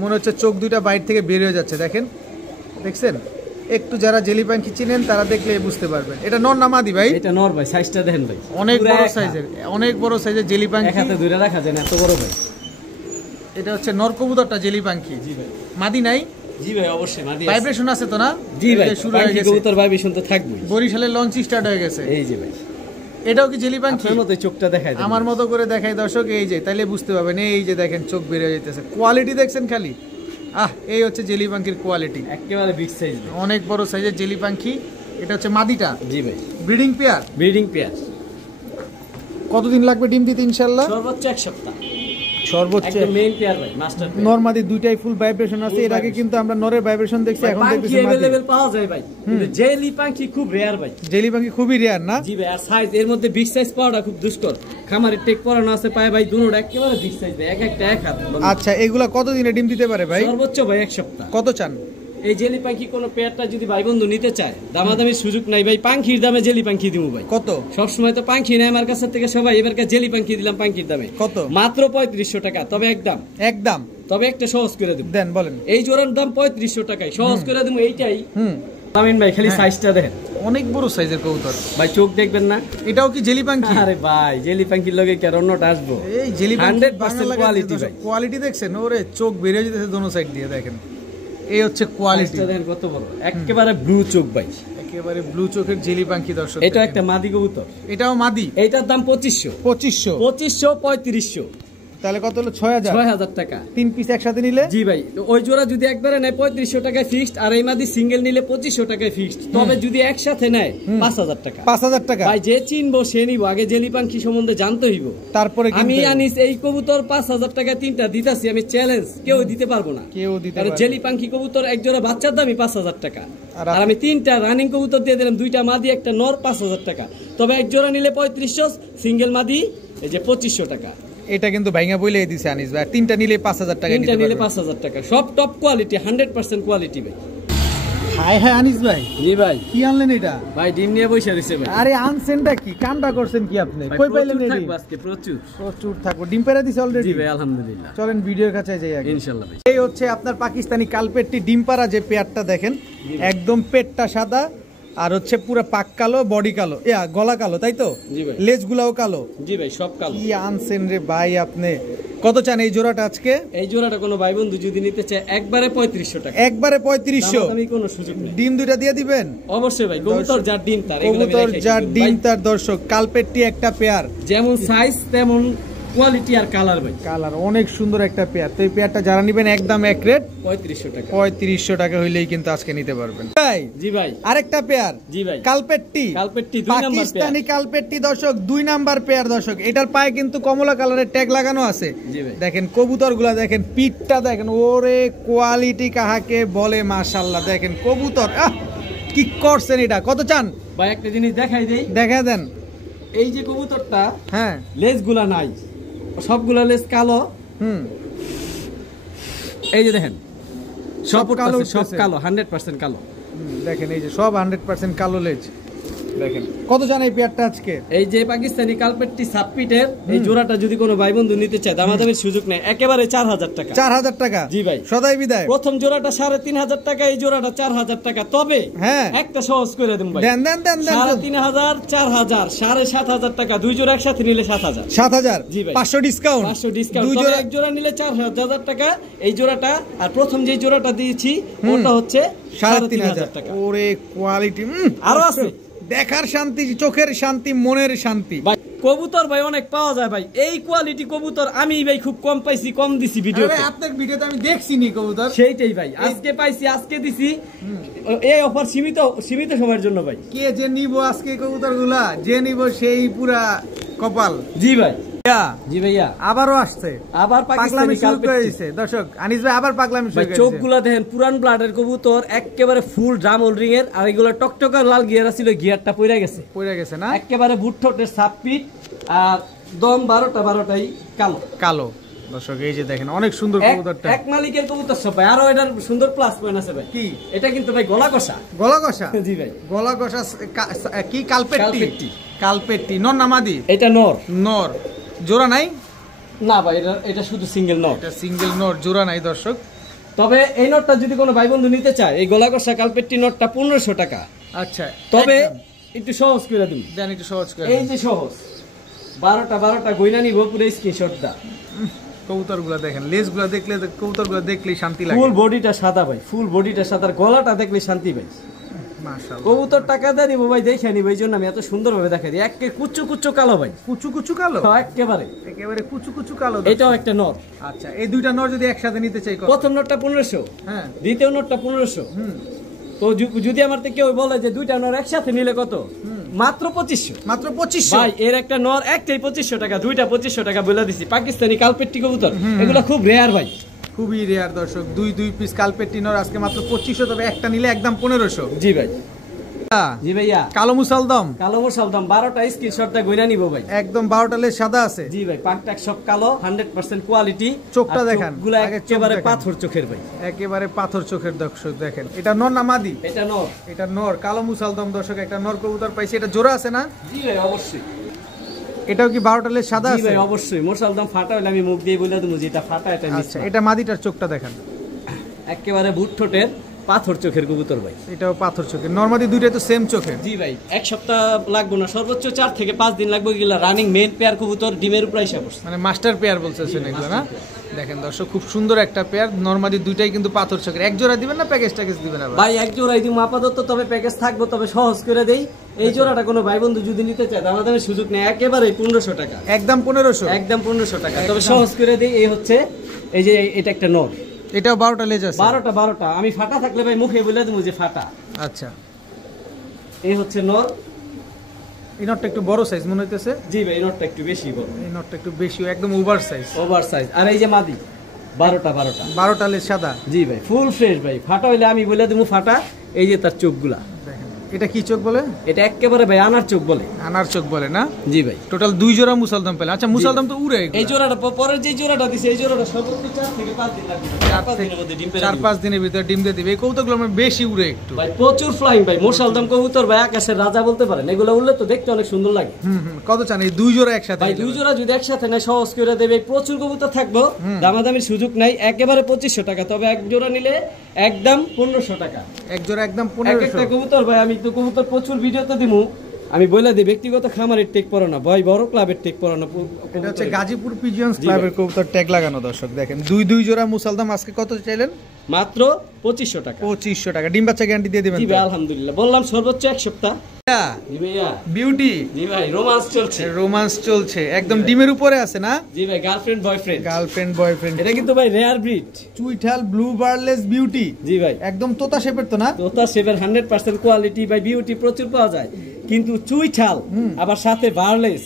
মনে হচ্ছে চোখ দুইটা বাইরে থেকে বের হয়ে যাচ্ছে দেখেন দেখছেন একটু যারা জেলি পাখি চিনেন তারা দেখলে বুঝতে পারবেন এটা নর না মাদি ভাই এটা নর ভাই সাইজটা দেখেন ভাই অনেক বড় সাইজের জেলি পাখি এক হাতে ধরে রাখা যায় না এত বড় ভাই এটা হচ্ছে নর কবুতরটা জেলি পাখি জি ভাই মাদি নাই জি ভাই অবশ্যই মাদি আছে ভাইব্রেশন আছে তো না জি ভাই শুরু হয়ে গেছে কবুতর ভাইব্রেশন তো থাকবে বরিশালের লঞ্চ স্টার্ট হয়ে গেছে এই যে ভাই এটাও কি জেলি পাখি আপনার মতো চোখটা দেখায় দেন আমার মতো করে দেখাই দর্শক এই যে তাইলে বুঝতে পারবেন এই যে দেখেন চোখ বের হয়ে যাইতেছে কোয়ালিটি দেখছেন খালি এই হচ্ছে জেলি পাখির কোয়ালিটি একেবারে বিগ সাইজ অনেক বড় সাইজের জেলি পাখি এটা হচ্ছে মাদিটা জি ভাই ব্রিডিং পেয়ার কতদিন লাগবে ডিম দিতে ইনশাআল্লাহ সর্বোচ্চ এক সপ্তাহ সর্বোচ্চ একদম মেইন পেয়ার ভাই মাস্টার নর মাদি দুইটাই ফুল ভাইব্রেশন আছে এর আগে কিন্তু আমরা নরের ভাইব্রেশন দেখছি এখন দেখতেছি মাদি अवेलेबल পাওয়া যায় ভাই কিন্তু জেলি পাখি খুব রেয়ার ভাই জেলি পাখি খুবই রেয়ার না জি ভাই আর সাইজ এর মধ্যে বিগ সাইজ পাওয়াটা খুব দুষ্কর খামারে টেক পরানো আছে পায় ভাই দুটোটা একেবারে বিগ সাইজ ভাই এক একটা এক হাত আচ্ছা এগুলা কত দিনে ডিম দিতে পারে ভাই সর্বোচ্চ ভাই এক সপ্তাহ কত চান এই জেলি পাখি কোন পেয়ারটা যদি ভাই বন্ধু নিতে চায় দামাদামির সুযোগ নাই ভাই পাখির দামে জেলি পাখি দিমু ভাই কত সব সময় তো পাখি নাই আমার কাছ থেকে সবাই এবারকার জেলি পাখি দিলাম পাখির দামে কত মাত্র 3500 টাকা তবে একদম তবে একটা সহজ করে দেব দেন বলেন এই জোড়ার দাম 3500 টাকায় সহজ করে দেব এইটাই আমিন ভাই খালি সাইজটা দেখেন অনেক বড় সাইজের কবুতর ভাই চোখ দেখবেন না এটাও কি জেলি পাখি আরে ভাই জেলি পাখির লগে কি আর অন্যটা আসবো এই জেলি পাখি 100% কোয়ালিটি ভাই কোয়ালিটি দেখছেন ওরে চোখ বের হয়ে যেতেছে দোনো সাইড দিয়ে দেখেন এই হচ্ছে কোয়ালিটি দেখেন কত বড় একেবারে ব্লু চোখ ভাই একেবারে ব্লু চোখের জেলি পাখি দর্শক এটা একটা মাদি কবুতর এটাও মাদি এইটার দাম 2500 3500 তাহলে কত হলো 6000 টাকা তিন পিস একসাথে নিলে জি ভাই ওই জোড়া যদি একবারে নেয় 3500 টাকায় ফিক্সড আর এই মাদি সিঙ্গেল নিলে 2500 টাকায় ফিক্সড তবে যদি একসাথে নেয় 5000 টাকা 5000 টাকা ভাই যে চিনবো সে নিব আগে জেলি পাখি সম্বন্ধে জানতে হইব তারপরে আমি আনিস এই কবুতর 5000 টাকা তিনটা দিতাছি আমি চ্যালেঞ্জ কেউ দিতে পারবো না কেউ দিতে পারবে না জেলি পাখি কবুতর এক জোড়া বাচ্চার দামই 5000 টাকা আর আমি তিনটা রানিং কবুতর দিয়ে দিলাম দুইটা মাদি একটা নর 5000 টাকা তবে এক জোড়া নিলে 3500 সিঙ্গেল মাদি এই যে 2500 টাকা এটা কিন্তু ভাইঙ্গা বইলে দিছে আনিস ভাই তিনটা নিলে 5000 টাকা তিনটা নিলে 5000 টাকা সব টপ কোয়ালিটি 100% কোয়ালিটি ভাই হাই আনিস ভাই জি ভাই কি আনলেন এটা ভাই ডিম নিয়ে বসে রইছে ভাই আরে আনছেনটা কি কামটা করছেন কি আপনি কই পাইলেন এটা আজকে প্রচুর থাকো ডিম পেড়া দিছে অলরেডি জি ভাই আলহামদুলিল্লাহ চলেন ভিডিওর কাছে যাই আগে ইনশাআল্লাহ ভাই এই হচ্ছে আপনার পাকিস্তানি কালপেটটি ডিম পাড়া যে পেয়ারটা দেখেন একদম পেটটা সাদা আর হচ্ছে পুরো পাক কালো বডি কালো গলা কালো তাই তো জি ভাই লেজগুলাও কালো জি ভাই সব কালো কি আনছেন রে ভাই আপনি কত চান এই জোড়াটা আজকে এই জোড়াটা কোনো ভাই বন্ধু যদি নিতে চায় একবারে 3500 টাকা একবারে 3500 আমি কোনো সুযোগ নেই ডিম দুইটা দিয়ে দিবেন অবশ্যই ভাই কবুতর যার ডিম তার কবুতর যার ডিম তার দর্শক কালপেটটি একটা পেয়ার যেমন সাইজ তেমন কোয়ালিটি আর কালার ভাই কালার অনেক সুন্দর একটা পেয়ার তো এই পেয়ারটা যারা নেবেন একদম এক রেট 3500 টাকা 3500 টাকা হইলেই কিন্তু আজকে নিতে পারবেন ভাই জি ভাই আরেকটা পেয়ার জি ভাই কালপেটটি 2 নাম্বার পেয়ার পাকিস্তানি কালপেটটি দর্শক 2 নাম্বার পেয়ার দর্শক এটার পায়ে কিন্তু কমলা কালারের ট্যাগ লাগানো আছে জি ভাই দেখেন কবুতরগুলা দেখেন পিঠটা দেখেন ওরে কোয়ালিটি কাহাকে বলে মাশাআল্লাহ দেখেন কবুতর কি করছেন এটা কত চান ভাই একটা জিনিস দেখাই দেই দেখা দেন এই যে কবুতরটা হ্যাঁ লেজগুলা নাই সবগুলা লেজ কালো এই যে দেখেন সব কালো 100% কালো দেখেন এই যে সব 100% কালো লেজ দেখেন কত জান এই পেয়ারটা আজকে এই যে পাকিস্তানি কালপেটটি সাবপিটের এই জোড়াটা যদি কোনো ভাই বন্ধু নিতে চায় দামাদামির সুযোগ নেই একেবারে 4000 টাকা 4000 টাকা জি ভাই সদাই বিদায় প্রথম জোড়াটা 3500 টাকা এই জোড়াটা 4000 টাকা তবে হ্যাঁ একটা সহজ করে দেন ভাই দেন 3500 4000 7500 টাকা দুই জোড়া একসাথে নিলে 7000 জি ভাই 500 ডিসকাউন্ট দুই জোড়া এক জোড়া নিলে 4000 টাকা এই জোড়াটা আর প্রথম যে জোড়াটা দিয়েছি ওটা হচ্ছে 3500 টাকা ওরে কোয়ালিটি আরো আছে দেখার শান্তি চোখের শান্তি মনের শান্তি কবুতর ভাই অনেক পাওয়া যায় ভাই, এই কোয়ালিটি কবুতর আমি ভাই খুব কম পাইছি, কম দিছি ভিডিওতে। আপনার ভিডিওতে আমি দেখছি নি কবুতর, সেইটাই ভাই আজকে পাইছি, আজকে দিছি। এই অফার সীমিত সময়ের জন্য ভাই। কে যে নিব আজকে কবুতরগুলা, যে নিব সেই পুরা কপাল। জি ভাই, জি ভাইয়া আবারও আসছে, আবার পাকিস্তানি কালপেট্টি। দর্শক আনিস ভাই আবার পাগলামি শুরু করেছে। চোখগুলা দেখেন পুরান ব্লাডের কবুতর, একেবারে ফুল ড্রাম হোল্ডিং এর, আর এগুলো টকটকা লাল গিয়ার ছিল, গিয়ারটা পড়ে গেছে না, একেবারে বুটঠোটের সাপপিট, আর দম 12টাই কালো। দর্শক এই যে দেখেন অনেক সুন্দর কবুতরটা, এক মালিকের কবুতর সব ভাই। আরো এটার সুন্দর প্লাস পয়েন্ট আছে ভাই, কি এটা কিন্তু ভাই গলা কষা। জি ভাই গলা কষা। কি কালপেট্টি নর নামাদি? এটা নর জোড়া নাই না ভাই, এটা শুধু সিঙ্গেল নর, এটা সিঙ্গেল নর, জোড়া নাই দর্শক। তবে এই নটটা যদি কোনো ভাই বন্ধু নিতে চায়, এই গলা কষা কালপেট্টি নটটা 1500 টাকা। আচ্ছা, তবে একটু সহজ করে দিন, দেন একটু সহজ করে। এই যে সহজ 12টা গয়না নিব, পুরো স্ক্রিনশট দা। কবুতরগুলো দেখেন, লেজগুলো দেখলে, কবুতরগুলো দেখলেই শান্তি লাগে। ফুল বডিটা সাদা ভাই, ফুল বডিটা সাদা, গলাটা দেখলে শান্তি ভাই। মাশাআল্লাহ, কবুতর টাকা দিয়ে দিব ভাই, দেখে নিব, এই জন্য আমি এত সুন্দরভাবে দেখাই দিই। একে কুচু কালো ভাই, কুচু কালো, একেবারে কুচু কালো। এটাও একটা নর। আচ্ছা, এই দুইটা নর যদি একসাথে নিতে চাই, প্রথম নরটা 1500, হ্যাঁ, দ্বিতীয় নরটা 1500। তো যদি আমার থেকে কেউ বলে যে দুইটা নর একসাথে নিলে কত, মাত্র 2500 ভাই। এর একটা নর একটাই 2500 টাকা, দুইটা 2500 টাকা বলে দিছি। পাকিস্তানি কালপেট্টি কবুতর, এগুলো খুব রেয়ার ভাই, খুবই রেয়ার দর্শক। দুই পিস কালপেট্টি নর আজকে মাত্র 2500, তবে একটা নিলে একদম 1500। জি ভাই, জি ভাইয়া। কালো মুসালদম 12টা স্ক্রিনশট দা গয়না নিব ভাই, একদম 12টা লেজ সাদা আছে। জি ভাই, পাকটাক সব কালো, 100% কোয়ালিটি। চোখটা দেখেন, চোখগুলা একেবারে পাথর চোখের ভাই, একেবারে পাথর চোখের। দর্শক দেখেন, এটা নর না মাদি? এটা নর, কালো মুসালদম। দর্শক একটা নর কবুতর পাইছি, এটা জোড়া আছে না? জি ভাই অবশ্যই। এটাও কি 12টা লেজ সাদা আছে? জি ভাই অবশ্যই। মুসালদম ফাটা হইলে আমি মুখ দিয়ে বলে দেবো যে এটা ফাটা, এটা মিস। আচ্ছা, এটা মাদিটার চোখটা দেখেন, একেবারে বুটঠোটের পাথর চোখের কবুতর ভাই। এটাও পাথর চোখের। নরমাদি দুইটাই তো সেম চোখের। জি ভাই, এক সপ্তাহ লাগবে না, সর্বোচ্চ 4 থেকে 5 দিন লাগবে। এগুলা রানিং মেন পেয়ার কবুতর, ডিমের উপর আইসা পড়ছে, মানে মাস্টার পেয়ার বলতেছেন এগুলো না? দেখেন দর্শক, খুব সুন্দর একটা পেয়ার। নরমাদি দুইটাই কিন্তু পাথর চোখের। এক জোড়া দিবেন না প্যাকেজ দিবেন? ভাই এক জোড়াই দিই আপাতত, তবে প্যাকেজ থাকবো, তবে সহজ করে দেই। এই জোড়াটা কোনো ভাই বন্ধু যদি নিতে চায়, দামের সুযোগ নেই, একেবারে 1500 টাকা, একদম 1500, একদম 1500 টাকা, তবে সহজ করে দেই। এই হচ্ছে, এই যে এটা একটা নর, এটাও 12টা লেজ আছে। 12টা। আমি ফাটা থাকলে ভাই মুখে বলে দেবো যে ফাটা। আচ্ছা, এই হচ্ছে নর। এই নটটা একটু বড় সাইজ মনে হইতেছে। জি ভাই, এই নটটা একটু বেশি বড়, এই নটটা একটু বেশি, একদম ওভার সাইজ। আর এই যে মাদি 12টা লেজ সাদা। জি ভাই, ফুল ফ্রেশ ভাই। ফাটা হইলে আমি বলে দেবো ফাটা। এই যে তার চোখগুলা, এটা কি চোখ বলে? এটা একেবারে ভাই আনার চোখ বলে। আনার চোখ বলে না? জি ভাই। টোটাল 2 জোড়া মুসালদম পেলে। আচ্ছা, মুসালদম তো উড়ে। এই জোড়াটা পরের যে জোড়াটা দিছে, এই জোড়াটা সর্বোচ্চ 4 থেকে 5 দিন লাগবে, 4-5 দিনের ভিতরে ডিম দিয়ে দিবে। এই কবুতরগুলো আমার বেশি উড়ে একটু ভাই, প্রচুর ফ্লাইং ভাই। মুসালদম কবুতর ভাই আকাশের রাজা বলতে পারেন, এগুলো উড়লে তো দেখতে অনেক সুন্দর লাগে। কত চান এই 2 জোড়া একসাথে? ভাই 2 জোড়া যদি একসাথে নেয়, সহজ করে দেবে। প্রচুর কবুতর থাকবো, দামাদামির সুযোগ নাই, একেবারে 2500 টাকা। তবে এক জোড়া নিলে একদম 1500 টাকা। এক জোড়া একদম 1500। একটা কবুতর ভাই, আমি তো কবুতর প্রচুর ভিডিওতে দিমু, আমি বলে দিই ব্যক্তিগত খামারের টেক পড়ো না ভাই, বড় ক্লাবের টেক পড়ো না। এটা হচ্ছে গাজীপুর পিজিয়ন্স ক্লাবের কবুতর ট্যাগ লাগানো। দর্শক দেখেন, 2 জোড়া মুসালদম আজকে কত চাইলেন? মাত্র 2500 টাকা। 2500 টাকা। ডিম বাচ্চা গ্যারান্টি দিয়ে দিবেন? জি ভাই আলহামদুলিল্লাহ, বললাম সর্বোচ্চ এক সপ্তাহ। জি ভাইয়া, বিউটি। জি ভাই, রোমান্স চলছে একদম ডিমের উপরে আছে না? জি ভাই, গার্লফ্রেন্ড বয়ফ্রেন্ড। এটা কিন্তু ভাই রেয়ার ব্রিড, চুইঠাল ব্লু বারলেস বিউটি। জি ভাই, একদম তোতা শেপের তো না? তোতা শেপের 100% কোয়ালিটি ভাই। বিউটি প্রচুর পাওয়া যায়, কিন্তু চুইঠাল আবার সাথে বারলেস,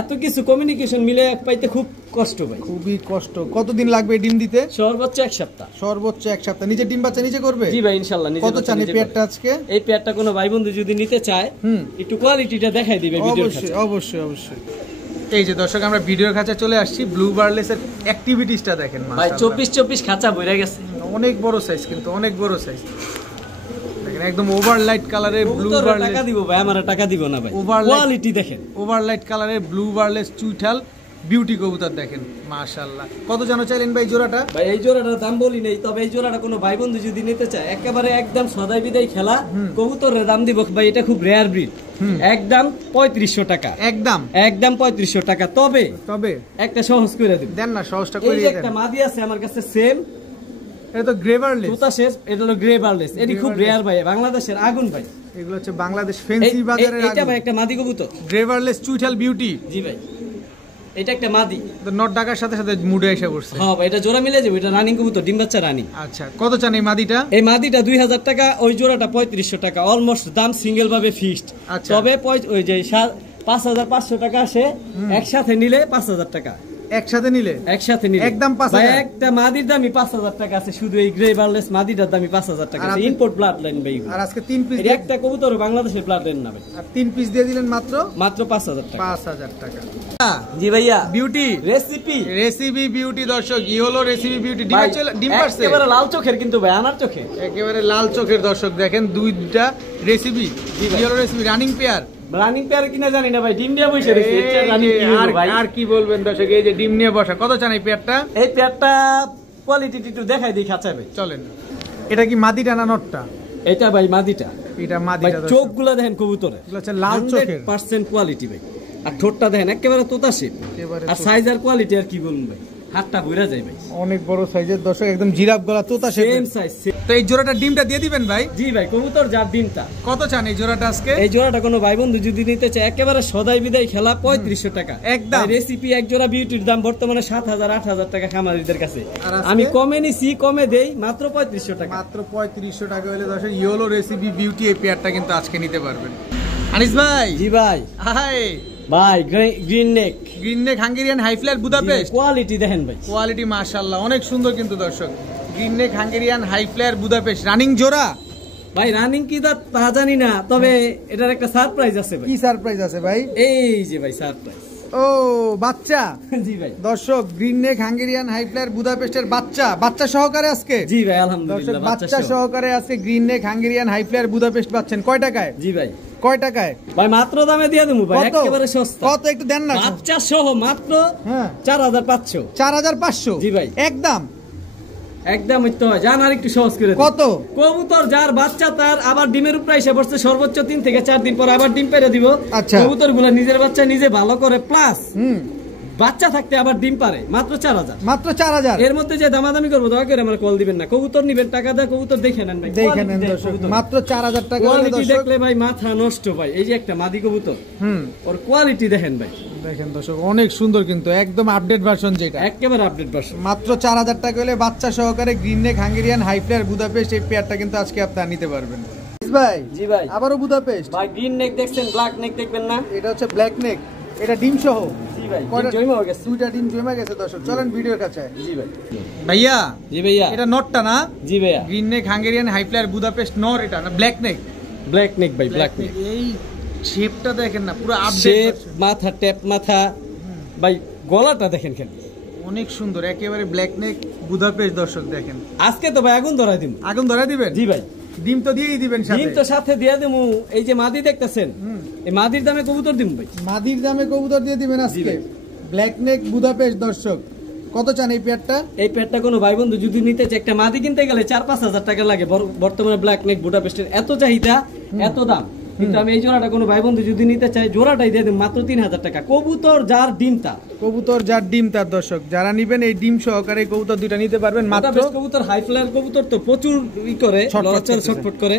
এত কিছু কমিউনিকেশন মিলে পাইতে খুব কষ্ট ভাই, খুবই কষ্ট। কতদিন লাগবে ডিম দিতে? সর্বোচ্চ এক সপ্তাহ। নিজে ডিম বাচ্চা নিজে করবে? জি ভাই ইনশাআল্লাহ নিজে। কত চান এই পেয়ারটা আজকে? এই পেয়ারটা কোনো ভাই বন্ধু যদি নিতে চায়, একটু কোয়ালিটিটা দেখাই দিবে ভিডিওর কাছে। অবশ্যই। এই যে দর্শক, আমরা ভিডিওর কাছে চলে আসছি। ব্লু বারলেসের অ্যাক্টিভিটিসটা দেখেন ভাই, 24 খাঁচা বইরা গেছে। অনেক বড় সাইজ, কিন্তু অনেক বড় সাইজ দেখেন, একদম ওভারলাইট কালারের ব্লু বারলেস। টাকা দিব ভাই, আমারে টাকা দিব না ভাই। কোয়ালিটি দেখেন, ওভারলাইট কালারের ব্লু বারলেস চুইঠাল বিউটি কবুতর দেখেন, মাশাআল্লাহ। কত জানো চাইলেন ভাই জোড়াটা? ভাই এই জোড়াটার দাম বলি নেই, তবে এই জোড়াটা কোনো ভাই বন্ধু যদি নিতে চায়, একেবারে একদম সদাই বিদায় খেলা কবুতরের দাম দিব ভাই। এটা খুব রেয়ার ব্রিড, একদম 3500 টাকা। একদম 3500 টাকা। তবে একটা সহজ করে দিন। দেন না, সহজটা করে দেন। একটা মাদি আছে আমার কাছে সেম, এটা তো গ্রে বারলেস। তোতা শেষ, এটা হলো গ্রে বারলেস। এটি খুব রেয়ার ভাই, বাংলাদেশের আগুন ভাই। এগুলো হচ্ছে বাংলাদেশ ফেন্সি বাজারের এটা ভাই একটা মাদি কবুতর, ড্রেভারলেস চুইঠাল বিউটি। জি ভাই, এটা একটা মাদি, তো নট ডাকার সাথে সাথে মুডে এসে পড়ছে। হ্যাঁ ভাই, এটা জোড়া মিলে যাবে, এটা রানিং কবুতর, ডিম বাচ্চা রানিং। আচ্ছা, কত চান এই মাদিটা? এই মাদিটা 2000 টাকা, ওই জোড়াটা 3500 টাকা, অলমোস্ট দাম সিঙ্গেল ভাবে ফিক্সড। আচ্ছা। তবে ওই যে 5500 টাকা আসে একসাথে নিলে 5000 টাকা, একসাথে নিলে একদম 5000। একটা মাদির দামই 5000 টাকা আছে, শুধু এই গ্রে বার্লেস মাদিটার দামই 5000 টাকা আছে, ইম্পোর্ট ব্লাড লাইন ভাই। আর আজকে 3 পিস, একটা কবুতর বাংলাদেশের ব্লাড লাইন না ভাই, আর 3 পিস দিয়ে দিলেন মাত্র 5000 টাকা। 5000 টাকা। জি ভাইয়া, বিউটি রেসিপি বিউটি দর্শক, ই হলো রেসিপি বিউটি। ডিম পারছে একেবারে লাল চোখের, কিন্তু ভাই আনার চোখে, একেবারে লাল চোখের দর্শক দেখেন, দুইটা রেসিপি, ই হলো recipe running pair. Running pair কিনা জানি না ভাই, ডিম নিয়ে বসে রয়েছে, আর কি বলবেন দর্শক, এই যে ডিম নিয়ে বসা। কত চান এই পেয়ারটা? এই পেয়ারটা কোয়ালিটি একটু দেখাই দিই খাঁচা ভাই, চলেন। এটা কি মাদিটা না নটটা? এটা ভাই মাদিটা, এটা মাদিটা। চোখগুলো দেখেন কবুতরের, এগুলো হচ্ছে লাল চোখের 100% কোয়ালিটি ভাই। আর ঠোঁটটা দেখেন একেবারে তোতা শেপ, আর সাইজ আর কোয়ালিটি আর কি বলুন ভাই, হাতটা ভরে যায় ভাই, অনেক বড় সাইজের দর্শক, একদম জিরাফ গলা তোতা শেপ, সেম সাইজ। তো এই জোড়াটা ডিমটা দিয়ে দিবেন ভাই? জি ভাই, কবুতর যার ডিমটা। কত চান এই জোড়াটা আজকে? এই জোড়াটা কোনো ভাই বন্ধু যদি নিতে চায়, একেবারে সদাই বিদায় খেলা 3500 টাকা একদম। রেসিপি এক জোড়া বিউটির দাম বর্তমানে 7000-8000 টাকা খামারিদের কাছে, আমি কমে নিছি, কমে দেই মাত্র 3500 টাকা। মাত্র 3500 টাকা হলে দর্শক ইয়েলো রেসিপি বিউটি এই পেয়ারটা কিন্তু আজকে নিতে পারবেন। আনিস ভাই। জি ভাই। হাই ভাই, green neck Hungarian high flyer Budapest, quality দেখেন ভাই, কোয়ালিটি মাশাআল্লাহ অনেক সুন্দর কিন্তু দর্শক। Green neck Hungarian high flyer Budapest running জোড়া ভাই। রানিং কি তা জানি না, তবে এটার একটা সারপ্রাইজ আছে ভাই। কি সারপ্রাইজ আছে ভাই? এই যে ভাই সারপ্রাইজ। ও বাচ্চা। জি ভাই। দর্শক green neck Hungarian high flyer বুদাপেস্টের বাচ্চা সহকারে আজকে। জি ভাই, আলহামদুলিল্লাহ বাচ্চা সহকারে আজকে green neck Hungarian high flyer Budapest পাচ্ছেন। কয় টাকায়? জি ভাই। কয় টাকায় ভাই? মাত্র দামে দিয়ে দেবো ভাই, একেবারে সস্তা। কত একটু দেন না? বাচ্চা সহ মাত্র 4500। 4500? জি ভাই, একদম একদম তো জান। আর একটু সহজ করে কত? কবুতর যার বাচ্চা তার আবার ডিমের উপরে এসে পড়ছে, সর্বোচ্চ 3 থেকে 4 দিন পর আবার ডিম পেড়ে দিব। আচ্ছা, কবুতর গুলা নিজের বাচ্চা নিজে ভালো করে, প্লাস বাচ্চা থাকতে আবার ডিম পারে, মাত্র 4000। মাত্র 4000 এর মধ্যে যে দামাদামি করবো দয়া করে আমার কল দিবেন না, কবুতর নিবেন, টাকা দেয় কবুতর দেখে নেন ভাই, দেখে নেন দর্শক, মাত্র 4000 টাকা। কোয়ালিটি দেখলে ভাই মাথা নষ্ট ভাই। এই যে একটা মাদি কবুতর, ওর কোয়ালিটি দেখেন ভাই, দেখেন দর্শক অনেক সুন্দর কিন্তু, একদম আপডেট ভার্সন, যেটা একেবারে আপডেট ভার্সন। মাত্র 4000 টাকা হলে বাচ্চা সহকারে green neck Hungarian high flyer Budapest এই পেয়ারটা কিন্তু আজকে আপনারা নিতে পারবেন ভাই। জি ভাই, আবারও বুদাপেস্ট ভাই। গ্রিন নেক দেখছেন, ব্ল্যাক নেক দেখবেন না? এটা হচ্ছে ব্ল্যাক নেক, এটা ডিম সহ। জি ভাই, জয়মা হয়ে গেছে, দুইটা ডিম জমা গেছে দর্শক, চলেন ভিডিওর কাছে। জি ভাই। ভাইয়া। জি ভাইয়া, এটা নটটা না? জি ভাইয়া। Green neck Hungarian high flyer Budapest নর, এটা না ব্ল্যাক নেক? ব্ল্যাক নেক ভাই, ব্ল্যাক নেক। এই শেপটা দেখেন না, পুরো আপডেট শেপ, মাথা ট্যাপ মাথা ভাই, গলাটা দেখেন কেন, অনেক সুন্দর, একেবারে ব্ল্যাক নেক বুদাপেস্ট দর্শক দেখেন। আজকে তো ভাই আগুন ধরাই দিব। আগুন ধরাই দিবেন? জি ভাই। ডিম তো দিয়েই দিবেন সাথে? ডিম তো সাথে দিয়ে দেবো। এই যে মাদি দেখতেছেন, এই মাদির দামে কবুতর দিব ভাই, মাদির দামে কবুতর দিয়ে দিবেন আজকে। ব্ল্যাক নেক বুদাপেস্ট দর্শক, কত চান এই পেয়ারটা? এই পেয়ারটা কোনো ভাই বন্ধু যদি নিতে চায়, একটা মাদি কিনতে গেলে 4-5 হাজার টাকা লাগে। বর্তমানে ব্ল্যাক নেক বুদাপেস্টের এত চাহিদা, এত দাম, কিন্তু আমি এই জোড়াটা কোনো ভাই বন্ধু যদি নিতে চাই, জোড়াটাই দিয়ে দেব মাত্র 3000 টাকা। কবুতর যার ডিম তার, কবুতর যার ডিম তার দর্শক, যারা নিবেন এই ডিম সহকারে কবুতর দুইটা নিতে পারবেন মাত্র। কবুতর হাই ফ্লায়ার কবুতর তো প্রচুর করে ছটফট করে,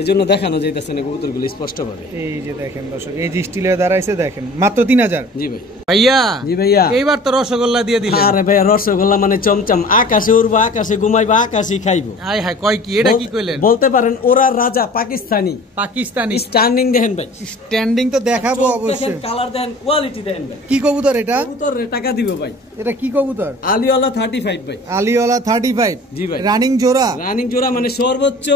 এই জন্য দেখানো যাইতেছে না কবুতর গুলো স্পষ্ট ভাবে। এই যে দেখেন দর্শক, এই যে স্টিলে দাঁড়াইছে দেখেন, মাত্র 3000। জি ভাই। ভাইয়া। জি ভাইয়া। এইবার তো রসগোল্লা দিয়ে দিলেন। আরে ভাইয়া, রসগোল্লা মানে চমচম, আকাশে উড়বা, আকাশে ঘুমাইবা, আকাশে খাইবো। হাই হাই, কয় কি এটা? কি কইলেন? বলতে পারেন ওরা রাজা পাকিস্তানি। স্ট্যান্ডিং দেখেন ভাই, স্ট্যান্ডিং তো দেখাবো অবশ্যই। কালার দেন, কোয়ালিটি দেন ভাই। কি কবুতর এটা? কবুতর টাকা দিব ভাই। এটা কি কবুতর? আলিওয়ালা 35 ভাই। আলিওয়ালা 35? জি ভাই। রানিং জোড়া? রানিং জোড়া মানে সর্বোচ্চ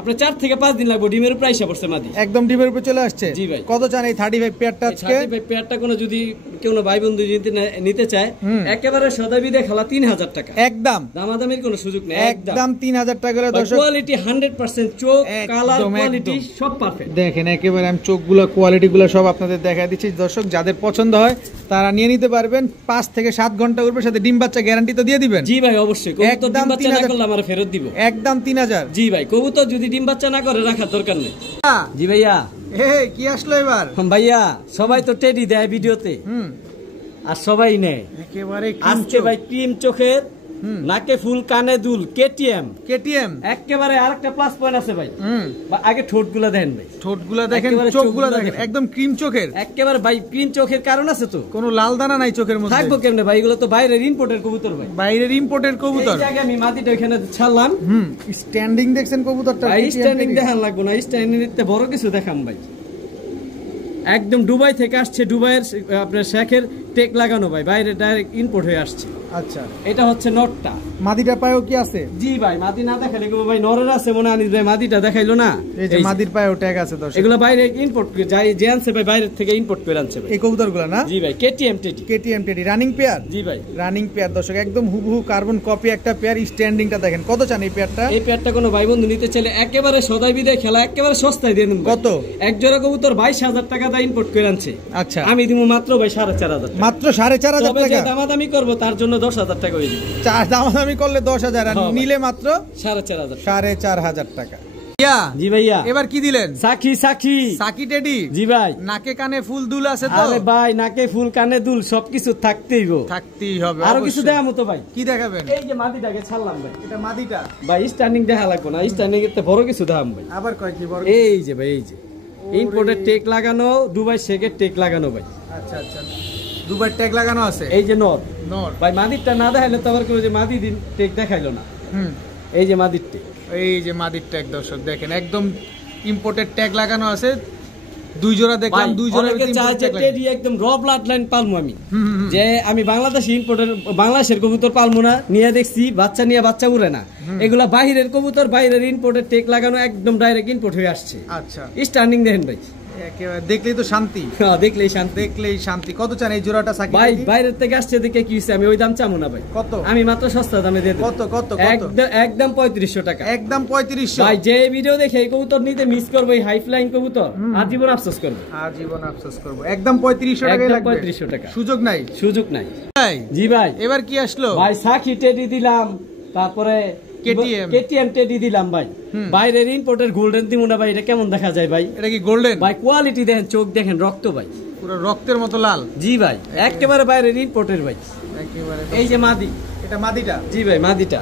আপনার 4 থেকে 5 দিন লাগবে, ডিমের প্রাইস পড়ছে মাদি, একদম ডিমের উপরে চলে আসছে। জি ভাই। কত চান এই 35 পেয়ারটা আজকে? 35 পেয়ারটা কোনো যদি কেউ ভাই বন্ধু যদি নিতে চায়, একেবারে সদাবিদে খেলা 3000 টাকা একদম, দামাদামির কোনো সুযোগ নেই, একদম 3000 টাকা করে দর্শক। কোয়ালিটি 100%, চোখ কালার কোয়ালিটি সব পারফেক্ট। দেখেন একেবারে আমি চোখগুলো কোয়ালিটিগুলো সব আপনাদের দেখাই দিচ্ছি দর্শক, যাদের পছন্দ হয় তারা নিয়ে নিতে পারবেন। 5 থেকে 7 ঘন্টা উঠবে, সাথে ডিম বাচ্চা গ্যারান্টি তো দিয়ে দিবেন? জি ভাই অবশ্যই, কবুতর ডিম বাচ্চা না করলে আমরা ফেরত দিব একদম 3000। জি ভাই, কবুতর যদি ডিম বাচ্চা না করে রাখার দরকার নেই। জি ভাইয়া। কি আসলো এবার? ভাইয়া সবাই তো টেডি দেয় ভিডিওতে, আর সবাই নেয় একেবারে। আজকে ভাই ক্রিম চোখের নাকে ফুল কানে দুল কেটিএম কেটিএম একেবারে আরেকটা প্লাস পয়েন্ট আছে ভাই। আগে ঠোঁটগুলা দেখেন ভাই, ঠোঁটগুলা দেখেন, চোখগুলা দেখেন, একদম ক্রিম চোখের, একেবারে ভাই ক্রিম চোখের কারণ আছে তো, কোনো লাল দানা নাই চোখের মধ্যে। থাকবো কেমনে ভাই, এগুলো তো বাইরের ইম্পোর্টের কবুতর ভাই, বাইরের ইম্পোর্টের কবুতর। এই জায়গায় আমি মাটিটা ওখানে ছাড়লাম। স্ট্যান্ডিং দেখছেন কবুতরটা, ভাই স্ট্যান্ডিং দেখান লাগবে না, স্ট্যান্ডিং এর বড় কিছু দেখাম ভাই। একদম দুবাই থেকে আসছে, দুবাইয়ের আপনার শেখের টেক লাগানো ভাই, বাইরে ডাইরেক্ট ইম্পোর্ট হয়ে আসছে। আচ্ছা, এটা হচ্ছে নটটা। মাদিটা পায়েও কি আছে? জি ভাই, মাদি না দেখালে ভাই নরের আছে মনে আনিস ভাই, মাদিটা দেখাইলো না। এই যে মাদির পায়েও ট্যাগ আছে দর্শক, এগুলো বাইরে ইম্পোর্ট যাই যে আনছে ভাই, বাইরে থেকে ইম্পোর্ট করে আনছে ভাই এই কবুতরগুলো না? জি ভাই, কেটিএম টেটি, কেটিএম টেটি রানিং পেয়ার। জি ভাই, রানিং পেয়ার দর্শক, একদম হুবহু কার্বন কপি একটা পেয়ার। স্ট্যান্ডিংটা দেখেন, কত চান এই পেয়ারটা? এই পেয়ারটা কোনো ভাই বন্ধু নিতে চাইলে একেবারে সদাই বিদায় খেলা, একেবারে সস্তায় দিয়ে দেব। কত? এক জোড়া কবুতর 22,000 টাকা দিয়ে ইম্পোর্ট করে আনছে। আচ্ছা, আমি দিব মাত্র ভাই 4,500, মাত্র 4,500 টাকা। দামাদামি করবো তার জন্য 10,000 টাকা হয়ে যাবে। দামাদামি করলে 10,000, আর নিলে মাত্র 4,500 টাকা। জি ভাইয়া, এবার কি দিলেন? সাকি সাকি সাকি টেডি। জি ভাই, নাকে কানে ফুল দুল আছে তো? আরে ভাই, নাকে ফুল কানে দুল সবকিছু থাকতেই হবে। আরো কিছু দেখাবো তো ভাই। কি দেখাবেন? এই যে মাদিটাকে ছাড়লাম ভাই, এটা মাদিটা ভাই, স্ট্যান্ডিং দেখা লাগবে না, স্ট্যান্ডিং এর বড় কিছু দেখাম ভাই। আবার কয় কি বড়? এই যে ভাই, এই যে ইম্পোর্টের টেক লাগানো, দুবাই শেখের টেক লাগানো ভাই। আচ্ছা আচ্ছা, দুবার ট্যাগ লাগানো আছে। এই যে নর ভাই, মাদিরটা না দেখাইলে তো আবার কেউ যে মাদি দিন টেক দেখাইলো না। এই যে মাদির টেক, এই যে মাদির ট্যাগ দর্শক দেখেন, একদম ইম্পোর্টেড ট্যাগ লাগানো আছে। দুই জোড়া দেখলাম, দুই জোড়া একদম র ব্লাড লাইন পালমু আমি, যে আমি বাংলাদেশি ইম্পোর্টের বাংলাদেশের কবুতর পালমু না, নিয়ে দেখছি বাচ্চা নিয়ে বাচ্চা উড়ে না। এগুলা বাইরের কবুতর, বাইরের ইম্পোর্টের টেক লাগানো, একদম ডাইরেক্ট ইম্পোর্ট হয়ে আসছে। আচ্ছা, স্ট্যান্ডিং দেখেন ভাই, দেখলেই তো শান্তি। দেখলেই শান্তি, দেখলেই শান্তি। কত চান এই জোড়াটা? ভাই বাইরের থেকে আসছে দেখে কি হইছে, আমি ওই দাম চামু না ভাই। কত? আমি মাত্র সস্তা দামে দিয়ে দেব। কত কত? একদম 3500 টাকা। একদম 3500 ভাই, যে ভিডিও দেখে এই কবুতর নিতে মিস করব, এই হাই ফ্লাইং কবুতর, আজীবন আফসোস করব, আজীবন আফসোস করব। একদম 3500 টাকা লাগবে। 3500 টাকা, সুযোগ নাই, সুযোগ নাই। জি ভাই, এবার কি আসলো ভাই? সাকি টেডি দিলাম, তারপরে কেটিএম টেডি দিলাম ভাই। বাইরের ইম্পোর্টের গোল্ডেন দিমু না ভাই, এটা কেমন দেখা যায় ভাই? এটা কি গোল্ডেন? ভাই কোয়ালিটি দেখেন, চোখ দেখেন, রক্ত ভাই, পুরো রক্তের মতো লাল। জি ভাই, একেবারে বাইরের ইম্পোর্টের ভাই, একেবারে। এই যে মাদি, এটা মাদিটা? জি ভাই, মাদিটা।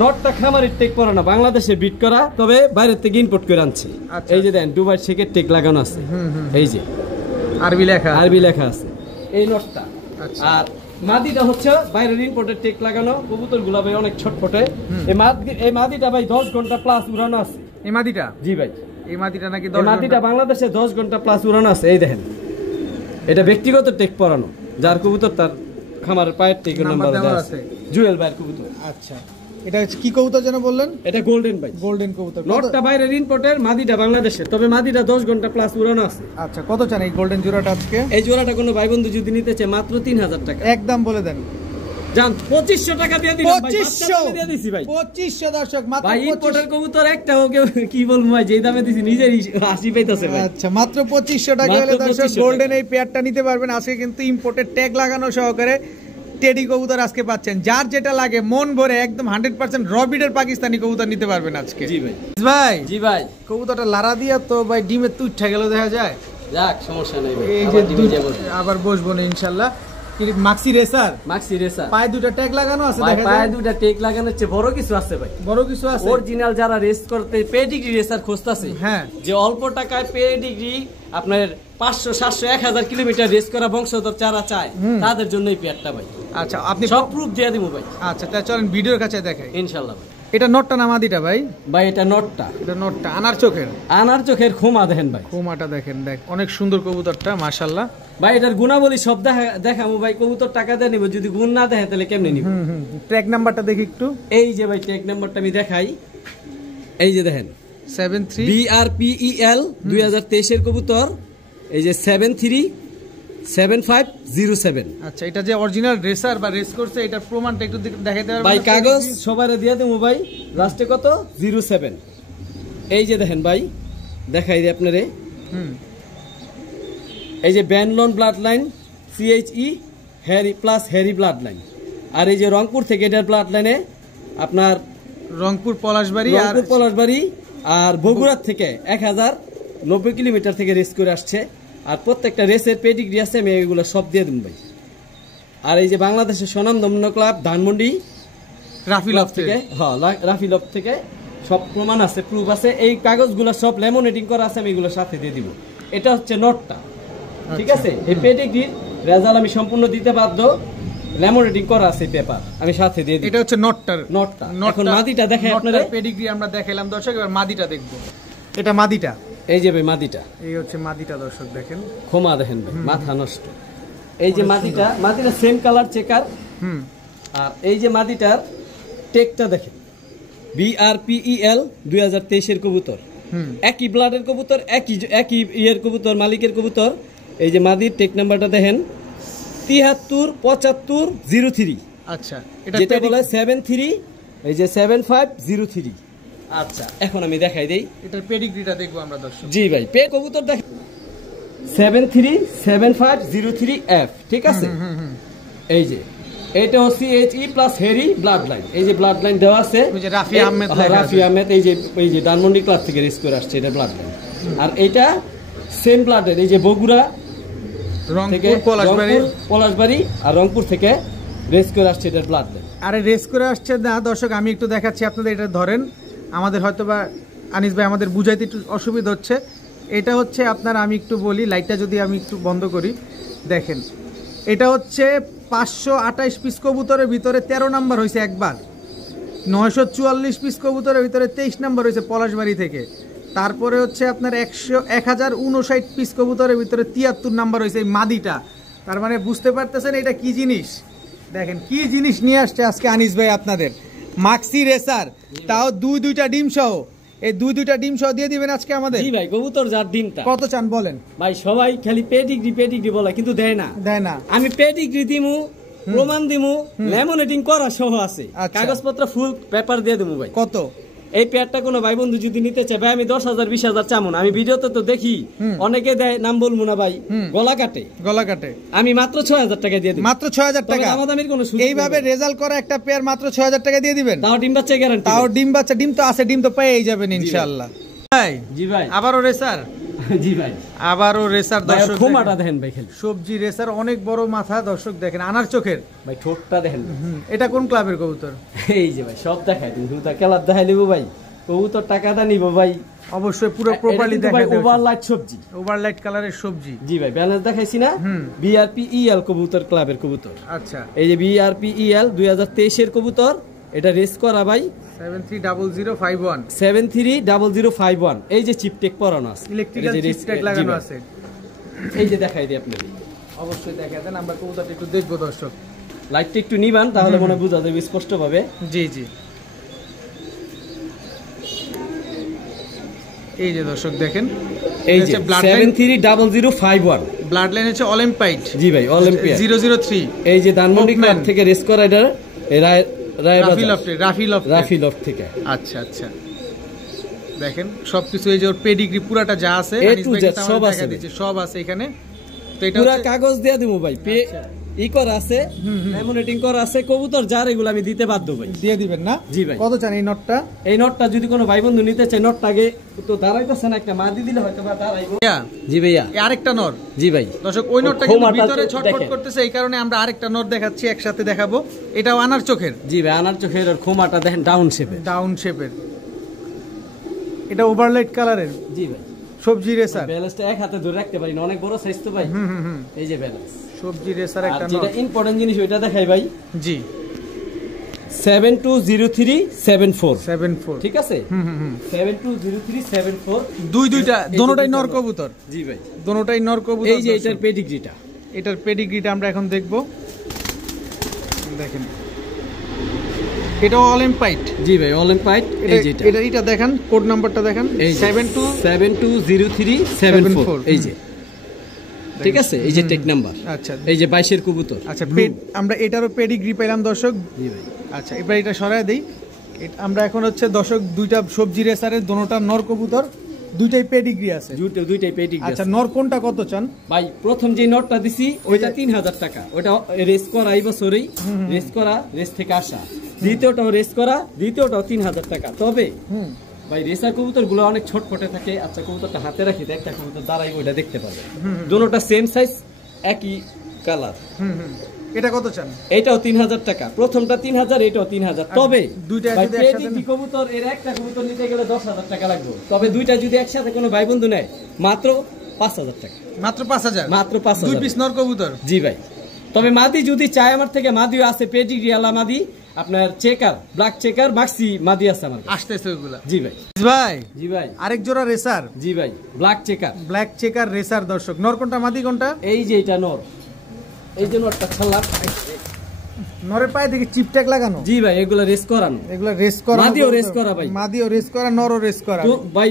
নটটা খামারের টেক করা না, বাংলাদেশে বিট করা, তবে বাইরের থেকে ইম্পোর্ট করে আনছে। এই যে দেন, দুবাই শেখের টেক লাগানো আছে, এই যে আরবি লেখা আছে এই নটটা। আর মাদিটা হচ্ছে বাইরের ইম্পোর্টের টেক লাগানো। কবুতর গুলা ভাই অনেক ছটফটে। এই মাদিটা ভাই 10 ঘন্টা প্লাস উড়ানো আছে। এই মাদিটা? জি ভাই, এই মাদিটা নাকি মাদিটা বাংলাদেশে 10 ঘন্টা প্লাস উড়ানো আছে। এই দেখেন, এটা ব্যক্তিগত টেক পরানো, যার কবুতর তার খামারের পায়ের টেক নাম্বার আছে, জুয়েল ভাইয়ের কবুতর। আচ্ছা, এটা কি কবুতর যেন বললেন? এটা গোল্ডেন ভাই, গোল্ডেন কবুতর। নটটা বাইরের ইম্পোর্টের, মাদিটা বাংলাদেশের, তবে মাদিটা 10 ঘন্টা প্লাস উড়ানো আছে। আচ্ছা, কত চান এই গোল্ডেন জোড়াটা আজকে? এই জোড়াটা কোনো ভাই বন্ধু যদি নিতে চায় মাত্র 3000 টাকা। একদম বলে দেন, জান 2500 টাকা দিয়ে দিলাম ভাই, 2500 দিয়ে দিছি ভাই, 2500 দর্শক, মাত্র ভাই। ইম্পোর্টের কবুতর একটা ওকে কি বলবো ভাই, যেই দামে দিছি নিজেরই হাসি পাইতাছে ভাই। আচ্ছা, মাত্র 2500 টাকা হলে দর্শক গোল্ডেন এই পেয়ারটা নিতে পারবেন। আজকে কিন্তু ইম্পোর্টেড ট্যাগ লাগানো সহকারে টেডি কবুতর আজকে পাচ্ছেন। যার যেটা লাগে মন ভরে একদম 100% রবিডের পাকিস্তানি কবুতর নিতে পারবেন আজকে। জি ভাই, ভাই। জি ভাই, কবুতরটা লারা দিয়া তো ভাই ডিমে তুইঠা গেল দেখা যায়। যাক, সমস্যা নাই ভাই, এই যে আবার বসবো না ইনশাআল্লাহ। মাক্সি রেসার, পায়ে দুটো ট্যাগ লাগানো আছে, ভাই পায়ে দুটো ট্যাগ লাগানোর চেয়ে বড় কিছু আছে ভাই, বড় কিছু আছে। অরিজিনাল যারা রেস করতে পেডিগ্রি রেসার খুঁজতাছে, হ্যাঁ, যে অল্প টাকায় পেডিগ্রি আপনার 500 700 1000 কিলোমিটার রেস করা বংশধর যারা চায়, তাদের জন্য এই পেয়ারটা ভাই। আচ্ছা, আপনি সব প্রুফ দিয়ে দিব ভাই। আচ্ছা, তাহলে চলেন ভিডিওর কাছে দেখাই ইনশাআল্লাহ ভাই। এটা নটটা না মাদিটা ভাই? ভাই এটা নটটা। এটা নটটা। আনার চোখের খোমা দেখেন ভাই, খোমাটা দেখেন, দেখ অনেক সুন্দর কবুতরটা মাশাআল্লাহ ভাই। এটার গুণাবলী সব দেখাবো ভাই, কবুতর টাকা দিয়ে নিব, যদি গুণ না দেখে তাহলে কেমনে নিব? ট্র্যাক নাম্বারটা দেখি একটু। এই যে ভাই, ট্র্যাক নাম্বারটা আমি দেখাই, এই যে দেখেন 73 BRPEL 2023 এর কবুতর, এই যে 737507। আচ্ছা, এটা যে অরিজিনাল রেসার বা রেস করছে, এটার প্রমাণটা একটু দেখাইতে পারবেন ভাই? কাগজ সবারে দিয়ে দেবো ভাই, লাস্টে কত 07। এই যে দেখেন ভাই, দেখাই দিই আপনারে, এই যে ব্যানলন blood line, CHE Harry plus Harry blood line. আর এই যে রংপুর থেকে এটার ব্লাড লাইনে আপনার রংপুর পলাশবাড়ি আর বগুড়ার থেকে 1090 কিলোমিটার থেকে রেস করে আসছে। আর প্রত্যেকটা রেসের পেডিগ্রি আছে, আমি এগুলো সব দিয়ে দেব ভাই। আর এই যে বাংলাদেশের স্বনামধন্য ক্লাব ধানমন্ডি রাফিলফ থেকে, হ্যাঁ রাফিলফ থেকে সব প্রমাণ আছে, প্রুফ আছে। এই কাগজগুলো সব ল্যামিনেটিং করা আছে, আমি এগুলো সাথে দিয়ে দিব। এটা হচ্ছে নটটা, ঠিক আছে। এই পেডিগ্রির রেজাল্ট আমি সম্পূর্ণ দিতে বাধ্য, ল্যামিনেটিং করা আছে পেপার, আমি সাথে দিয়ে দিই। এটা হচ্ছে নটটা। এখন মাদিটা দেখে আপনারা, পেডিগ্রি আমরা দেখাইলাম দর্শক, এবার মাদিটা দেখব। এটা মাদিটা, এই যে ভাই মাদিটা, এই হচ্ছে মাদিটা দর্শক দেখেন, খোমা দেখেন ভাই, মাথা নষ্ট। এই যে মাদিটা সেম কালার চেকার। আর এই যে মাদিটার টেকটা দেখেন, BRPEL 2023 এর কবুতর, একই ব্লাডের কবুতর, একই ইয়ের কবুতর, মালিকের কবুতর। এই যে মাদির টেক নাম্বারটা দেখেন 737503। আচ্ছা, যেটা বলে 73, এই যে 7503। আচ্ছা, এখন আমি দেখাই দেই এটার পেডিগ্রিটা দেখবো আমরা দর্শক। জি ভাই, কবুতর দেখেন 737503F, ঠিক আছে। এই যে এটা হচ্ছে HE প্লাস হেরি ব্লাড লাইন, এই যে ব্লাড লাইন দেওয়া আছে, রাফি আহমেদ, এই যে ডানমন্ডি ক্লাব থেকে রেস করে আসছে, এটা ব্লাড লাইন। আর এটা সেম ব্লাডের, এই যে বগুড়া থেকে, পলাশবাড়ি আর রংপুর থেকে রেস করে আসছে, এটা ব্লাড লাইন। আরে রেস করে আসছে না দর্শক, আমি একটু দেখাচ্ছি আপনাদের, এটা ধরেন। আমাদের হয়তো বা আনিস ভাই আমাদের বুঝাইতে একটু অসুবিধা হচ্ছে। এটা হচ্ছে আপনার, আমি একটু বলি, লাইটটা যদি আমি একটু বন্ধ করি, দেখেন এটা হচ্ছে 528 পিস কবুতরের ভিতরে 13 নাম্বার হয়েছে একবার, 944 পিস কবুতরের ভিতরে 23 নাম্বার হয়েছে পলাশবাড়ি থেকে। তারপরে হচ্ছে আপনার 1059 পিস কবুতরের ভিতরে 73 নাম্বার হয়েছে এই মাদিটা। তার মানে বুঝতে পারতেছেন এটা কি জিনিস। দেখেন কি জিনিস নিয়ে আসছে আজকে আনিস ভাই আপনাদের, মাক্সি রেসার, তাও দুইটা ডিম সহ। এই দুইটা ডিম সহ দিয়ে দিবেন আজকে আমাদের। জি ভাই, কবুতর যার ডিমটা কত চান বলেন ভাই? সবাই খালি পেডিগ্রি বলে, কিন্তু দেয় না। আমি পেডিগ্রি দিমু, প্রমাণ দিমু, ল্যামিনেটিং করা সহ আছে, কাগজপত্র ফুল পেপার দিয়ে দেবো ভাই। কত? এই পেয়ারটা কোনো ভাই বন্ধু যদি নিতে চায় ভাই, আমি 10,000 20,000 চামুন। আমি ভিডিওতে তো দেখি অনেকে দেয়, নাম বলবো না ভাই, গলা কাটে। আমি মাত্র 6,000 টাকা দিয়ে দিই, মাত্র 6,000 টাকা। আমাদের কোনো এইভাবে রেজাল্ট করা একটা পেয়ার মাত্র 6,000 টাকা দিয়ে দিবেন, তাও ডিম বাচ্চা গ্যারান্টি। ডিম তো আছে, ডিম তো পেয়েই যাবেন ইনশাআল্লাহ। ভাই জি ভাই, আবারও রেসার। জি ভাই, আবারও রেসার দর্শক, খোমাটা দেখেন ভাই, খালি সবজি রেসার, অনেক বড় মাথা দর্শক দেখেন, আনার চোখের ভাই, ঠোঁটটা দেখেন। এটা কোন ক্লাবের কবুতর? এই যে ভাই, সব দেখাই দিন, দুটা খেলার দেখাই দেবো ভাই, কবুতর টাকাটা নিব ভাই অবশ্যই, পুরো প্রপারলি দেখাই দেব। ওভারলাইট সবজি, ওভারলাইট কালারের সবজি। জি ভাই, ব্যালেন্স দেখাইছি না। BRPEL কবুতর ক্লাবের কবুতর। আচ্ছা, এই যে BRPEL 2023 এর কবুতর, এটা রেস করা ভাই 730051। এই যে চিপটেক পরানো আছে, ইলেকট্রিক্যাল চিপটেক লাগানো আছে। এই যে দেখাই দিই আপনাদের, অবশ্যই দেখাই দেন, আমরা কবুতরটা একটু দেখবো দর্শক। লাইটটা একটু নিবান, তাহলে মনে বোঝা যাবে স্পষ্ট ভাবে। জি জি, এই যে দর্শক দেখেন, এই যে 730051 ব্লাড লাইন হচ্ছে অলিম্পাইড। জি ভাই, অলিম্পিয়াড 003। এই যে ধানমন্ডি ক্লাব থেকে রেস করা, এটা রাফিলফ থেকে। আচ্ছা আচ্ছা, দেখেন সবকিছু, এই যে ওর পেডিগ্রি পুরাটা যা আছে সব আছে এখানে। তো এটা পুরো কাগজ দিয়ে দেবো ভাই, ই করা আছে, ল্যামিনেটিং করা আছে, কবুতর যার এগুলো আমি দিতে বাধ্য ভাই। দিয়ে দিবেন না? জি ভাই। কত চান এই নটটা? এই নটটা যদি কোনো ভাই বন্ধু নিতে চায়, নটটা আগে তো দাঁড়াইতেছে না, একটা মাদি দিলে হয়তো বা দাঁড়াইবো। জি ভাইয়া, আরেকটা নর। জি ভাই, দর্শক ওই নটটা কিন্তু ভিতরে ছটফট করতেছে, এই কারণে আমরা আরেকটা নর দেখাচ্ছি, একসাথে দেখাবো। এটাও আনার চোখের। জি ভাই, আনার চোখের। আর খোমাটা দেখেন ডাউন শেপের। এটা ওভারলাইট কালারের। জি ভাই, সবজি রেসার। ব্যালেন্সটা এক হাতে ধরে রাখতে পারি না, অনেক বড় সাইজ তো ভাই। এই যে ব্যালেন্স, সবজি রেসার একটা নর। যেটা ইম্পর্টেন্ট জিনিস ওইটা দেখাই ভাই। জি, 720374, ঠিক আছে। 720374, দুইটা দোনোটাই নর কবুতর। জি ভাই, দোনোটাই নর কবুতর। এই যে এটার পেডিগ্রিটা আমরা এখন দেখব। দেখেন এটা অলিম্পাইড। জি ভাই, অলিম্পাইড। এই যে এটা দেখেন, কোড নাম্বারটা দেখেন, 720374। এই যে, ঠিক আছে, এই যে টেক নাম্বার। আচ্ছা, এই যে 22 এর কবুতর। আচ্ছা, আমরা এটারও পেডিগ্রি পেলাম দর্শক। জি ভাই, আচ্ছা, এবার এটা সরায় দেই। আমরা এখন হচ্ছে দর্শক দুইটা সবজি রেসারের, দোনোটা নর কবুতর, দুইটাই পেডিগ্রি আছে। দুইটাই পেডিগ্রি। আচ্ছা, নর কোনটা কত চান ভাই? প্রথম যে নটটা দিছি ওইটা 3000 টাকা, ওটা রেস করা, এই বছরই রেস থেকে আসা। দ্বিতীয়টাও রেস করা, দ্বিতীয়টাও 3000 টাকা। তবে ভাই, রেসার কবুতর গুলো অনেক ছটফটে থাকে। আচ্ছা, কবুতরটা হাতে রাখি, একটা কবুতর দাঁড়াই, ওইটা দেখতে পাবে। দুটোটা সেম সাইজ, একই কালার। এটা কত চান? এটাও 3000 টাকা, প্রথমটা 3000, এটাও 3000। তবে দুইটা যদি একসাথে কবুতর এর একটা কবুতর নিতে গেলে 10000 টাকা লাগবে। তবে দুইটা যদি একসাথে কোনো ভাই বন্ধু নেয় মাত্র 5000 টাকা। মাত্র 5000? মাত্র 5000। 2 পিস নর কবুতর? জি ভাই। তবে মাদি যদি চায় আমার থেকে, মাদিও আছে, পেডিগ্রি আলা মাদি, আপনার চেকার, ব্ল্যাক চেকার, মাক্সি মাদি আছে আমার আসতেছে ওইগুলা। জি ভাই। ভাই জি ভাই, আরেক জোড়া রেসার। জি ভাই, black checker. Black checker racer দর্শক, নর কোনটা মাদি কোনটা? এই যে এটা নর, এই যে নরটা ছাড়লাম। নরের পায়ে দেখি চিপট্যাগ লাগানো। জি ভাই, এগুলা রেস করানো। এগুলা রেস করা, মাদিও রেস করা ভাই। মাদিও রেস করা, নরও রেস করা। তো ভাই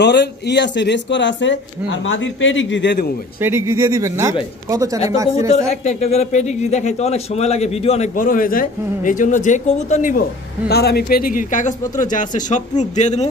নরের আছে, রেস করা আছে, আর মাদির পেডিগ্রি দিয়ে দেবো ভাই। পেডিগ্রি দিয়ে দিবেন না? জি ভাই। কত চান এই মাক্সি রেসার? একটা একটা করে পেডিগ্রি দেখাইতে অনেক সময় লাগে, ভিডিও অনেক বড় হয়ে যায়। এইজন্য যে কবুতর নিব তার আমি পেডিগ্রির কাগজপত্র যা আছে সব প্রুফ দিয়ে দেবো,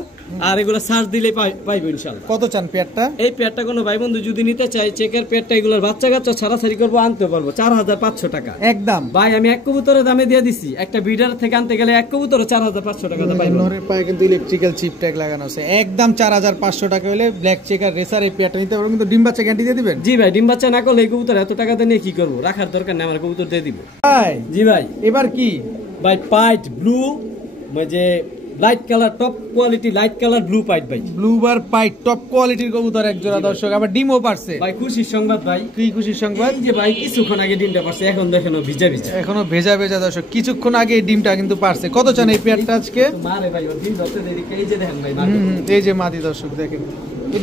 আর এগুলো সার্চ দিলে পাইবো ইনশাআল্লাহ। কত চান পেয়ারটা? এই পেয়ারটা কোনো ভাই বন্ধু যদি নিতে চাই, চেকের পেয়ারটা, এগুলোর বাচ্চা কাচ্চা ছাড়াছাড়ি করবো, আনতে পারবো 4500 টাকা একদম। ভাই আমি এক কবুতরের দামে দিয়ে দিছি, একটা বিডার থেকে আনতে গেলে এক কবুতর 4500 টাকা দাম পাইবো। নরের পায়ে কিন্তু ইলেকট্রিক্যাল চিপ ট্যাগ লাগানো আছে, একদম 4500 টাকা হলে ব্ল্যাক চেকার রেসার এই পেয়ারটা নিতে পারবো। কিন্তু ডিম বাচ্চা গ্যারান্টি দিয়ে দিবেন? জি ভাই, ডিম বাচ্চা না করলে এই কবুতর এত টাকা দিয়ে নিয়ে কি করবো, রাখার দরকার নেই, আমার কবুতর দিয়ে দিব ভাই। জি ভাই। এবার কি ভাই পাইট ব্লু, যে light colour, top quality light colour blue pied ভাই। ব্লু বার পাইট টপ কোয়ালিটির কবুতর এক জোড়া দর্শক, আবার ডিমও পারছে ভাই। খুশির সংবাদ ভাই। কি খুশির সংবাদ? এই যে ভাই কিছুক্ষণ আগে ডিমটা পারছে, এখন দেখেন ভিজা ভিজা, এখনো ভেজা ভেজা দর্শক, কিছুক্ষণ আগে এই ডিমটা কিন্তু পারছে। কত চান এই পেয়ারটা আজকে? মারে ভাই, ও ডিম ধরতে দেরি, এই যে দেখেন ভাই, এই যে মাদি দর্শক দেখেন, এই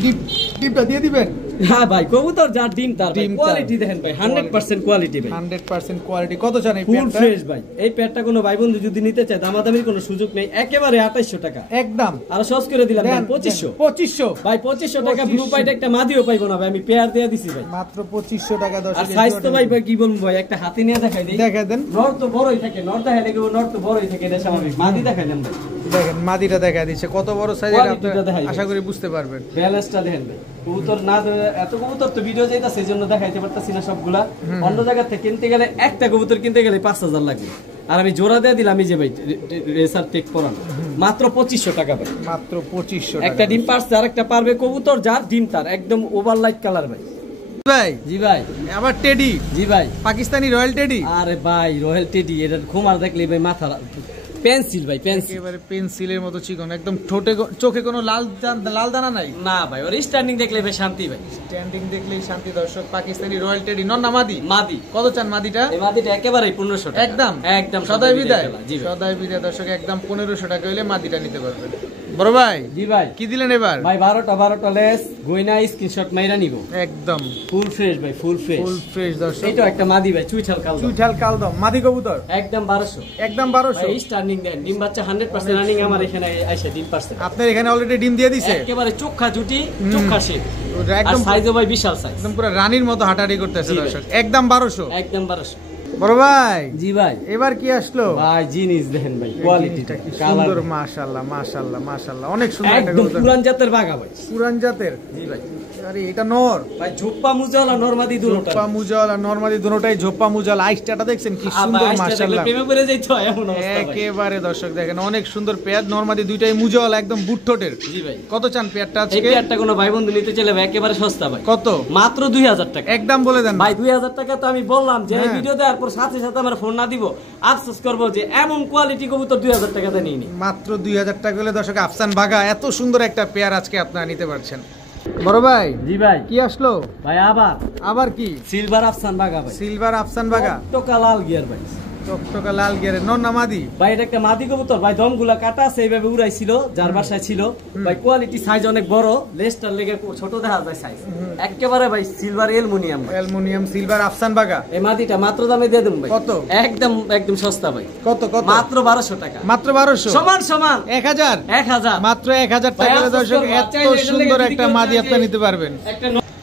ডিমটা দিয়ে দিবেন? হ্যাঁ ভাই, কবুতর যার ডিম তার, কোয়ালিটি দেখেন ভাই, 100% কোয়ালিটি ভাই, 100% কোয়ালিটি। কত চান এই ফুল পেয়ারটা? ফ্রেশ ভাই। এই পেয়ারটা কোনো ভাই বন্ধু যদি নিতে চায়, দামাদামির কোনো সুযোগ নেই, একেবারে 2800 টাকা একদম। আর সস করে দিলাম 2500 ভাই। 2500 টাকা ব্লু পাইট একটা মাদিও পাইবো না ভাই, আমি পেয়ার দিয়ে দিছি ভাই, মাত্র 2500 টাকা দর্শক। আর সাইজ তো ভাই কি বলবো ভাই, একটা হাতে নিয়ে দেখাই দেই, দেখাই দেন। নর তো বড়ই থাকে, নর দেখাই দেখো, নর তো বড়ই থাকে, এটা স্বাভাবিক। মাদি দেখাই দেন ভাই, দেখেন মাদিটা দেখা দিচ্ছে কত বড় সাইজের, কোয়ালিটিটা দেখাই আশা করি বুঝতে পারবেন। ব্যালেন্সটা দেখেন ভাই। কবুতর না এত কবুতর তো ভিডিও যাইতাছে, সেজন্য দেখাইতে পারতাছি না সবগুলা। অন্য জায়গা থেকে কিনতে গেলে, একটা কবুতর কিনতে গেলে 5000 লাগবে, আর আমি জোড়া দিয়ে দিলাম এই যে ভাই রেসার টেক করানো, মাত্র 2500 টাকা ভাই। মাত্র 2500 টাকা। একটা ডিম পারছে, আর একটা পারবে কবুতর যার ডিম তার, একদম ওভার লাইট কালার ভাই। ভাই জি ভাই। আবার টেডি। জি ভাই, পাকিস্তানি রয়্যাল টেডি। আরে ভাই রয়্যাল টেডি, এটার খুমার দেখলে ভাই মাথা, পেন্সিল ভাই, পেন্সিল, একেবারে পেন্সিলের মতো চিকন, একদম ঠোঁটে চোখে কোনো লাল দানা নাই না ভাই। ওর স্ট্যান্ডিং দেখলে ভাই শান্তি ভাই, স্ট্যান্ডিং দেখলেই শান্তি দর্শক। পাকিস্তানি রয়্যাল টেডি, নর না মাদি? মাদি। কত চান মাদিটা? এই মাদিটা একেবারে 1500 টাকা একদম। একদম সদাই বিদায়। জি ভাই, সদাই বিদায় দর্শক, একদম 1500 টাকা হইলে মাদিটা নিতে পারবেন। বড় ভাই। জি ভাই। কি দিলেন এবার? ভাই 12টা লেস গয়না, স্ক্রিনশট মাইরা নিব, একদম ফুল ফ্রেশ ভাই, ফুল ফ্রেশ, ফুল ফ্রেশ দর্শক। এইটা একটা মাদি ভাই, চুইঠাল কাল, চুইঠাল কালদম মাদি কবুতর, একদম 1200, একদম 1200 ভাই। স্টার্নিং দেন, ডিম বাচ্চা 100% রানিং, আমার এখানে আইসা ডিম পারছে। আপনার এখানে অলরেডি ডিম দিয়ে দিছে, একেবারে চোখা জুটি, চোখা শেপ, একদম সাইজও ভাই বিশাল সাইজ, একদম পুরো রানীর মতো হাঁটাহাঁটি করতেছে দর্শক, একদম 1200, একদম 1200। বড় ভাই। জি ভাই। এবার কি আসলো ভাই? জিনিস দেখেন ভাই, কোয়ালিটিটা কি সুন্দর, মাশাআল্লাহ মাশাআল্লাহ মাশাআল্লাহ, অনেক সুন্দর একটা একদম কবুতর, পুরান জাতের বাঘা ভাই, পুরান জাতের। জি ভাই। আরে এটা নর ভাই, ঝোপ্পা মুজালা নরমাদি দুটোটা, ঝোপ্পা মুজাল আর নরমাদি দুটোটাই ঝোপ্পা মুজাল। আইসটা দেখছেন কি সুন্দর, মাশাআল্লাহ, প্রেমে পড়ে যাইতো এমন অবস্থা ভাই, একেবারে দর্শক দেখেন অনেক সুন্দর পেয়ার, নরমাদি দুইটাই মুজাল, একদম বুট ঠোঁটের। জি ভাই। কত চান পেয়ারটা এই আজকে? পেয়ারটা কোনো ভাই বন্ধু নিতে চাইলে ভাই একেবারে সস্তা ভাই। কত? মাত্র 2000 টাকা। একদম বলে দেন ভাই। 2000 টাকা তো আমি বললাম যে এই হ্যাঁ। ভিডিও দেওয়ার পর সাথে সাথে আমার ফোন না দিব, আফসোস করবো যে এমন কোয়ালিটি কবুতর 2000 টাকাতে নিয়ে নি। মাত্র 2000 টাকা হলে দর্শক আফসান বাঘা এত সুন্দর একটা পেয়ার আজকে আপনারা নিতে পারছেন। বড় ভাই। জি ভাই। কি আসলো ভাই? আবার কি? সিলভার আফসান বাঘা ভাই, সিলভার আফসান বাঘা, টকা লাল গিয়ার ভাই, টকটকা লাল গিয়ারের, নর না মাদি? ভাই এটা একটা মাদি কবুতর ভাই, দমগুলা কাটা আছে, এইভাবে উড়াইছিল যার বাসায় ছিল ভাই। কোয়ালিটি সাইজ অনেক বড়, লেজটার লেগে ছোট দেখা যায় সাইজ, একেবারে ভাই সিলভার অ্যালুমিনিয়াম, অ্যালুমিনিয়াম সিলভার আফসান বাঘা। এই মাদিটা মাত্র দামে দিয়ে দেব ভাই। কত? একদম একদম সস্তা ভাই। কত? মাত্র 1200 টাকা। মাত্র 1200? সমান 1000? 1000 মাত্র 1000 টাকা হলে দর্শক এত সুন্দর একটা মাদি আপনি নিতে পারবেন।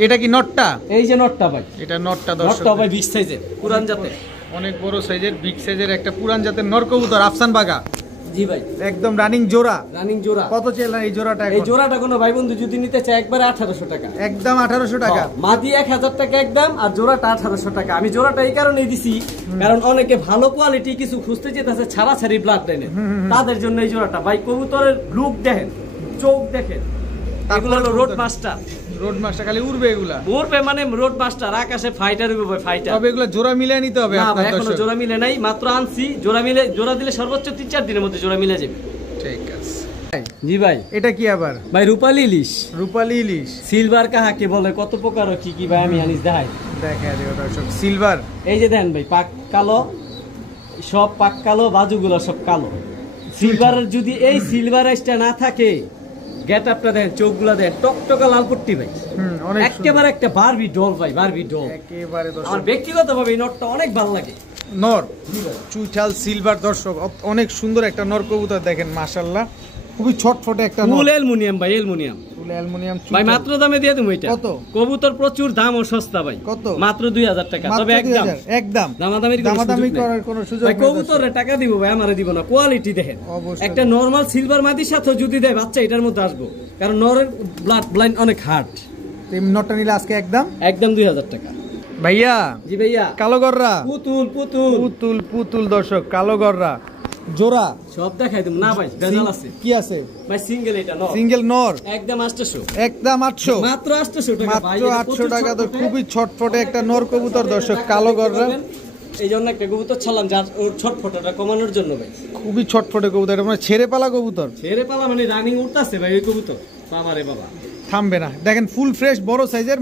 এটা কি নটটা? এই যে নটটা ভাই, এটা নটটা দর্শক, নটটা ভাই বিগ সাইজের, পুরান জাতের, অনেক বড় সাইজের, বিগ সাইজের একটা পুরান জাতের নর কবুতর আফসান বাঘা। জি ভাই। একদম রানিং জোড়া, রানিং জোড়া। কত চাইলেন এই জোড়াটা? এই জোড়াটা কোনো ভাই বন্ধু যদি নিতে চায় একবারে 1800 টাকা, একদম 1800 টাকা। মাদি 1000 টাকা একদম, আর জোড়াটা 1800 টাকা। আমি জোড়াটা এই কারণেই দিছি কারণ অনেকে ভালো কোয়ালিটি কিছু খুঁজতে যেতেছে ছাড়াছাড়ি ব্লাড লাইনে, তাদের জন্য এই জোড়াটা ভাই। কবুতরের লুক দেখেন, চোখ দেখেন, এগুলো হলো রোড মাস্টার, রোড মাস্টার খালি উড়বে এগুলা, উড়বে মানে রোড মাস্টার আকাশে ফাইটার উড়বে ফাইটার। তবে এগুলা জোড়া মিলিয়ে নিতে হবে। না ভাই এখনো জোড়া মিলে নাই, মাত্র আনছি। জোড়া দিলে সর্বোচ্চ 3-4 দিনের মধ্যে জোড়া মিলে যাবে। ঠিক আছে জি ভাই। এটা কি আবার ভাই রূপালী ইলিশ। রূপালী ইলিশ সিলভার কাহাকে বলে, কত প্রকার কি কি ভাই আমি আনিস দেখাই। দেখা দিও দর্শক, সিলভার। এই যে দেন ভাই পাক কালো, সব পাক কালো, বাজুগুলো সব কালো। সিলভারের যদি এই সিলভার আইসটা না থাকে, গেট আপটা দেন, চোখগুলা দেন, টকটকা লাল পট্টি ভাই, একেবারে একটা বারবি ডল ভাই, বারবি ডল একেবারে। দর্শক আমার ব্যক্তিগতভাবে এই নটটা অনেক ভালো লাগে। নর চুইঠাল সিলভার দর্শক, অনেক সুন্দর একটা নর কবুতর দেখেন মাশাআল্লাহ, খুবই ছটফটে একটা নর। ফুল অ্যালুমিনিয়াম ভাই, অ্যালুমিনিয়াম, ফুল অ্যালুমিনিয়াম ভাই। মাত্র দামে দিয়ে দেবো এটা। কত? কবুতর প্রচুর দাম ও সস্তা ভাই। কত? মাত্র 2000 টাকা। তবে একদম দামাদামি করার কোনো সুযোগ নেই। কবুতরের টাকা দিব ভাই, আমারে দিব না। কোয়ালিটি দেখেন, একটা নরমাল সিলভার মাদির সাথে যদি দেয় বাচ্চা, এটার মধ্যে আসবো, কারণ নরের ব্লাড লাইন অনেক হার্ড। নটটা নিলে আজকে একদম 2000 টাকা ভাইয়া। জি ভাইয়া। কালো গররা, পুতুল পুতুল পুতুল পুতুল দর্শক, কালো গররা জোড়া সব দেখাই দেব না ভাই, বেজাল আছে। কি আছে ভাই? সিঙ্গেল, এটা নর, সিঙ্গেল নর, একদম 800, একদম 800, মাত্র 800 টাকা ভাই। মাত্র 800 টাকা। তো খুবই ছটফটে একটা নর কবুতর দর্শক, কালো গররা। এই জন্য একটা কবুতর ছাড়লাম, যার ওর ছটফটাটা কমানোর জন্য ভাই। খুবই ছটফটে কবুতর, এটা মানে ছেড়ে পালা কবুতর। ছেড়ে পালা মানে রানিং উঠতাছে ভাই ওই কবুতর, বাবা রে বাবা, থামবে না। দেখেন ফুল ফ্রেশ বড় সাইজের।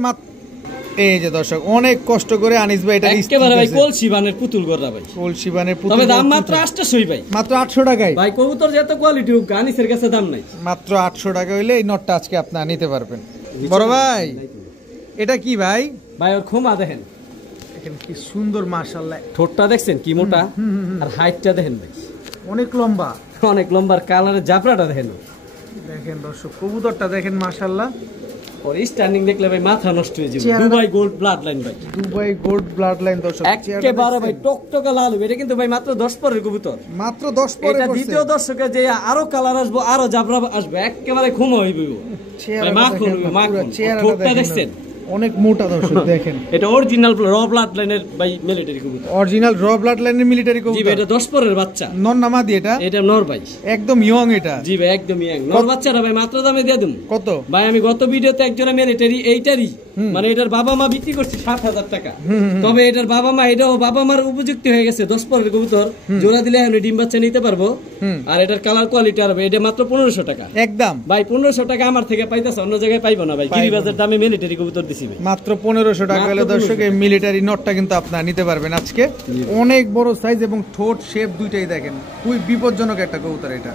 এই যে দর্শক, অনেক কষ্ট করে আনিস ভাই এটা একেবারে ভাই কলসি বানের পুতুল গররা ভাই, কলসি বানের পুতুল। তবে দাম মাত্র 800 ভাই, মাত্র 800 টাকায় ভাই। কবুতর যত কোয়ালিটি হোক, আনিসের কাছে দাম নাই। মাত্র 800 টাকা হইলে এই নটটা আজকে আপনারা নিতে পারবেন। বড় ভাই এটা কি ভাই? ভাই ওর খোমা দেখেন, দেখেন কি সুন্দর মাশাআল্লাহ। ঠোঁটটা দেখছেন কি মোটা, আর হাইটটা দেখেন ভাই, অনেক লম্বা, অনেক লম্বার। কালারের জাফরাটা দেখেন, দেখেন দর্শক কবুতরটা দেখেন মাশাআল্লাহ। ওর স্ট্যান্ডিং দেখলে ভাই মাথা নষ্ট হয়ে যাবে। দুবাই গোল্ড ব্লাড লাইন ভাই, দুবাই গোল্ড ব্লাড লাইন দর্শক, একেবারে ভাই টকটকা লাল। এটা কিন্তু ভাই মাত্র 10 পরের কবুতর, মাত্র 10 পরে। এটা দ্বিতীয় দর্শকে যে আরো কালার আসবো, আরো জাবরা আসবে, একেবারে ঘুমো হইবে মাখন, মাখন। ঠোঁটটা দেখছেন অনেক মোটা দর্শক দেখেন। এটা অরিজিনাল র ব্লাড লাইনের ভাই মিলিটারি কবুতর, অরিজিনাল র ব্লাড লাইনের মিলিটারি কবুতর। জি ভাই, এটা 10 পরের বাচ্চা, নর না মাদি? এটা নর ভাই, একদম ইয়ং এটা। জি ভাই, একদম ইয়ং নর বাচ্চারা ভাই। মাত্র দামে দিয়ে দেব। কত ভাই? আমি গত ভিডিওতে একজোড়া মিলিটারি এইটারই মানে এটার বাবা মা বিক্রি করছি 7000 টাকা। তবে এটার বাবা মা, এটাও বাবা মার উপযুক্তি হয়ে গেছে। 10 পরের কবুতর, জোড়া দিলে আমি ডিম বাচ্চা নিতে পারবো। আর এটার কালার কোয়ালিটি আর এটা মাত্র 1500 টাকা একদম ভাই। 1500 টাকা আমার থেকে পাইতেছে, অন্য জায়গায় পাইবো না ভাই। গিরিবাজার দামে মিলিটারি কবুতর দিছি ভাই, মাত্র 1500 টাকা হলে দর্শক এই মিলিটারি নটটা কিন্তু আপনারা নিতে পারবেন আজকে। অনেক বড় সাইজ এবং ঠোঁট শেপ দুইটাই দেখেন, খুবই বিপজ্জনক একটা কবুতর এটা।